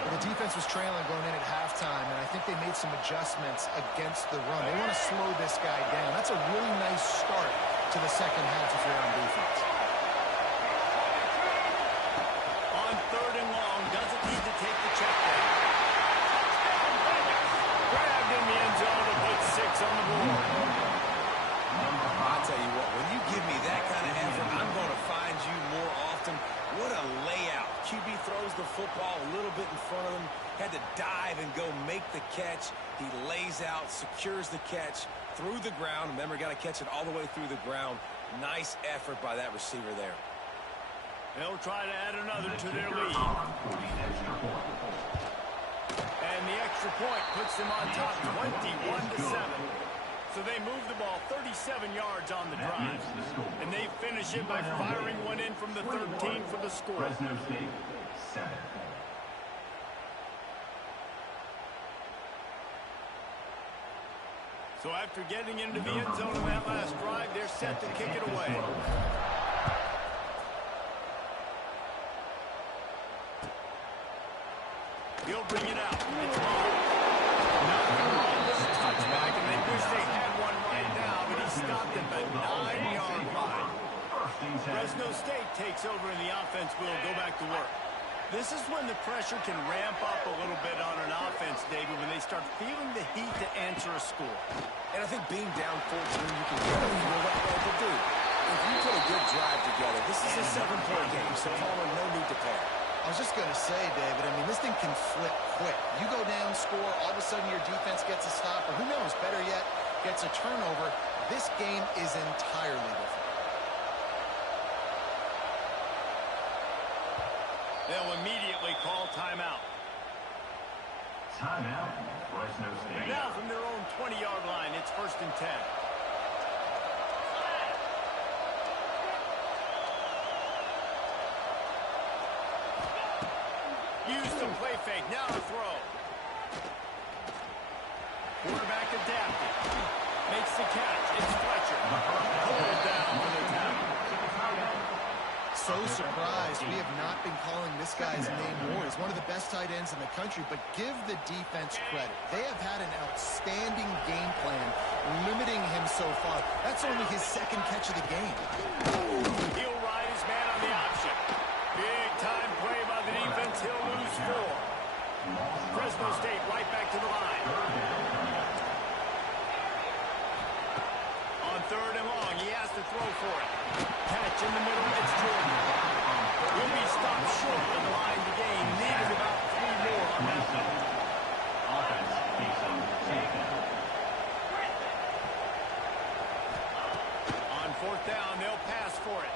Well, the defense was trailing going in at halftime, and I think they made some adjustments against the run. They want to slow this guy down. That's a really nice start to the second half if you're on defense. On 3rd and long, doesn't need to take the check down. Grabbed in the end zone to put 6 on the board. I'll tell you what, when you give me that kind of effort, I'm going to find you more often. What a layout. QB throws the football a little bit in front of him, had to dive and go make the catch. He lays out, secures the catch through the ground. Remember, got to catch it all the way through the ground. Nice effort by that receiver there. They'll try to add another to their lead. And the extra point puts them on top 21-7. So they move the ball 37 yards on the drive. And they finish it by firing one in from the 13 for the score. Fresno State, 7. So after getting into the end zone in that last drive, they're set to kick it away. He'll bring it out. It's long. Touchback, and they wish they had one right now, but he stopped at the 9-yard line. Fresno State takes over, and the offense will go back to work. This is when the pressure can ramp up a little bit on an offense, David, when they start feeling the heat to answer a score. And I think being down 14, you can get a feel that way. But, dude, if you put a good drive together, this is a 7-point game, so Palmer, no need to panic. I was just going to say, David, I mean, this thing can flip quick. You go down, score, all of a sudden your defense gets a stop, or who knows, better yet, gets a turnover. This game is entirely different. They'll immediately call timeout. Timeout, Fresno State. Now from their own 20-yard line, it's 1st and 10. Use the play fake. Now to throw. Quarterback adapted. Makes the catch. It's Fletcher. Pulled down for the tackle. So surprised we have not been calling this guy's name more. He's one of the best tight ends in the country, but give the defense credit. They have had an outstanding game plan limiting him so far. That's only his 2nd catch of the game. He'll ride his man on the option. Big time play by the defense. He'll lose 4. Fresno State right back to the line. On 3rd and long, he has to throw for it. Catch in the middle, it's Jordan. Will be stopped short on the line to gain. Needed about 3 more on that one. Offense keeps them taken. On 4th down, they'll pass for it.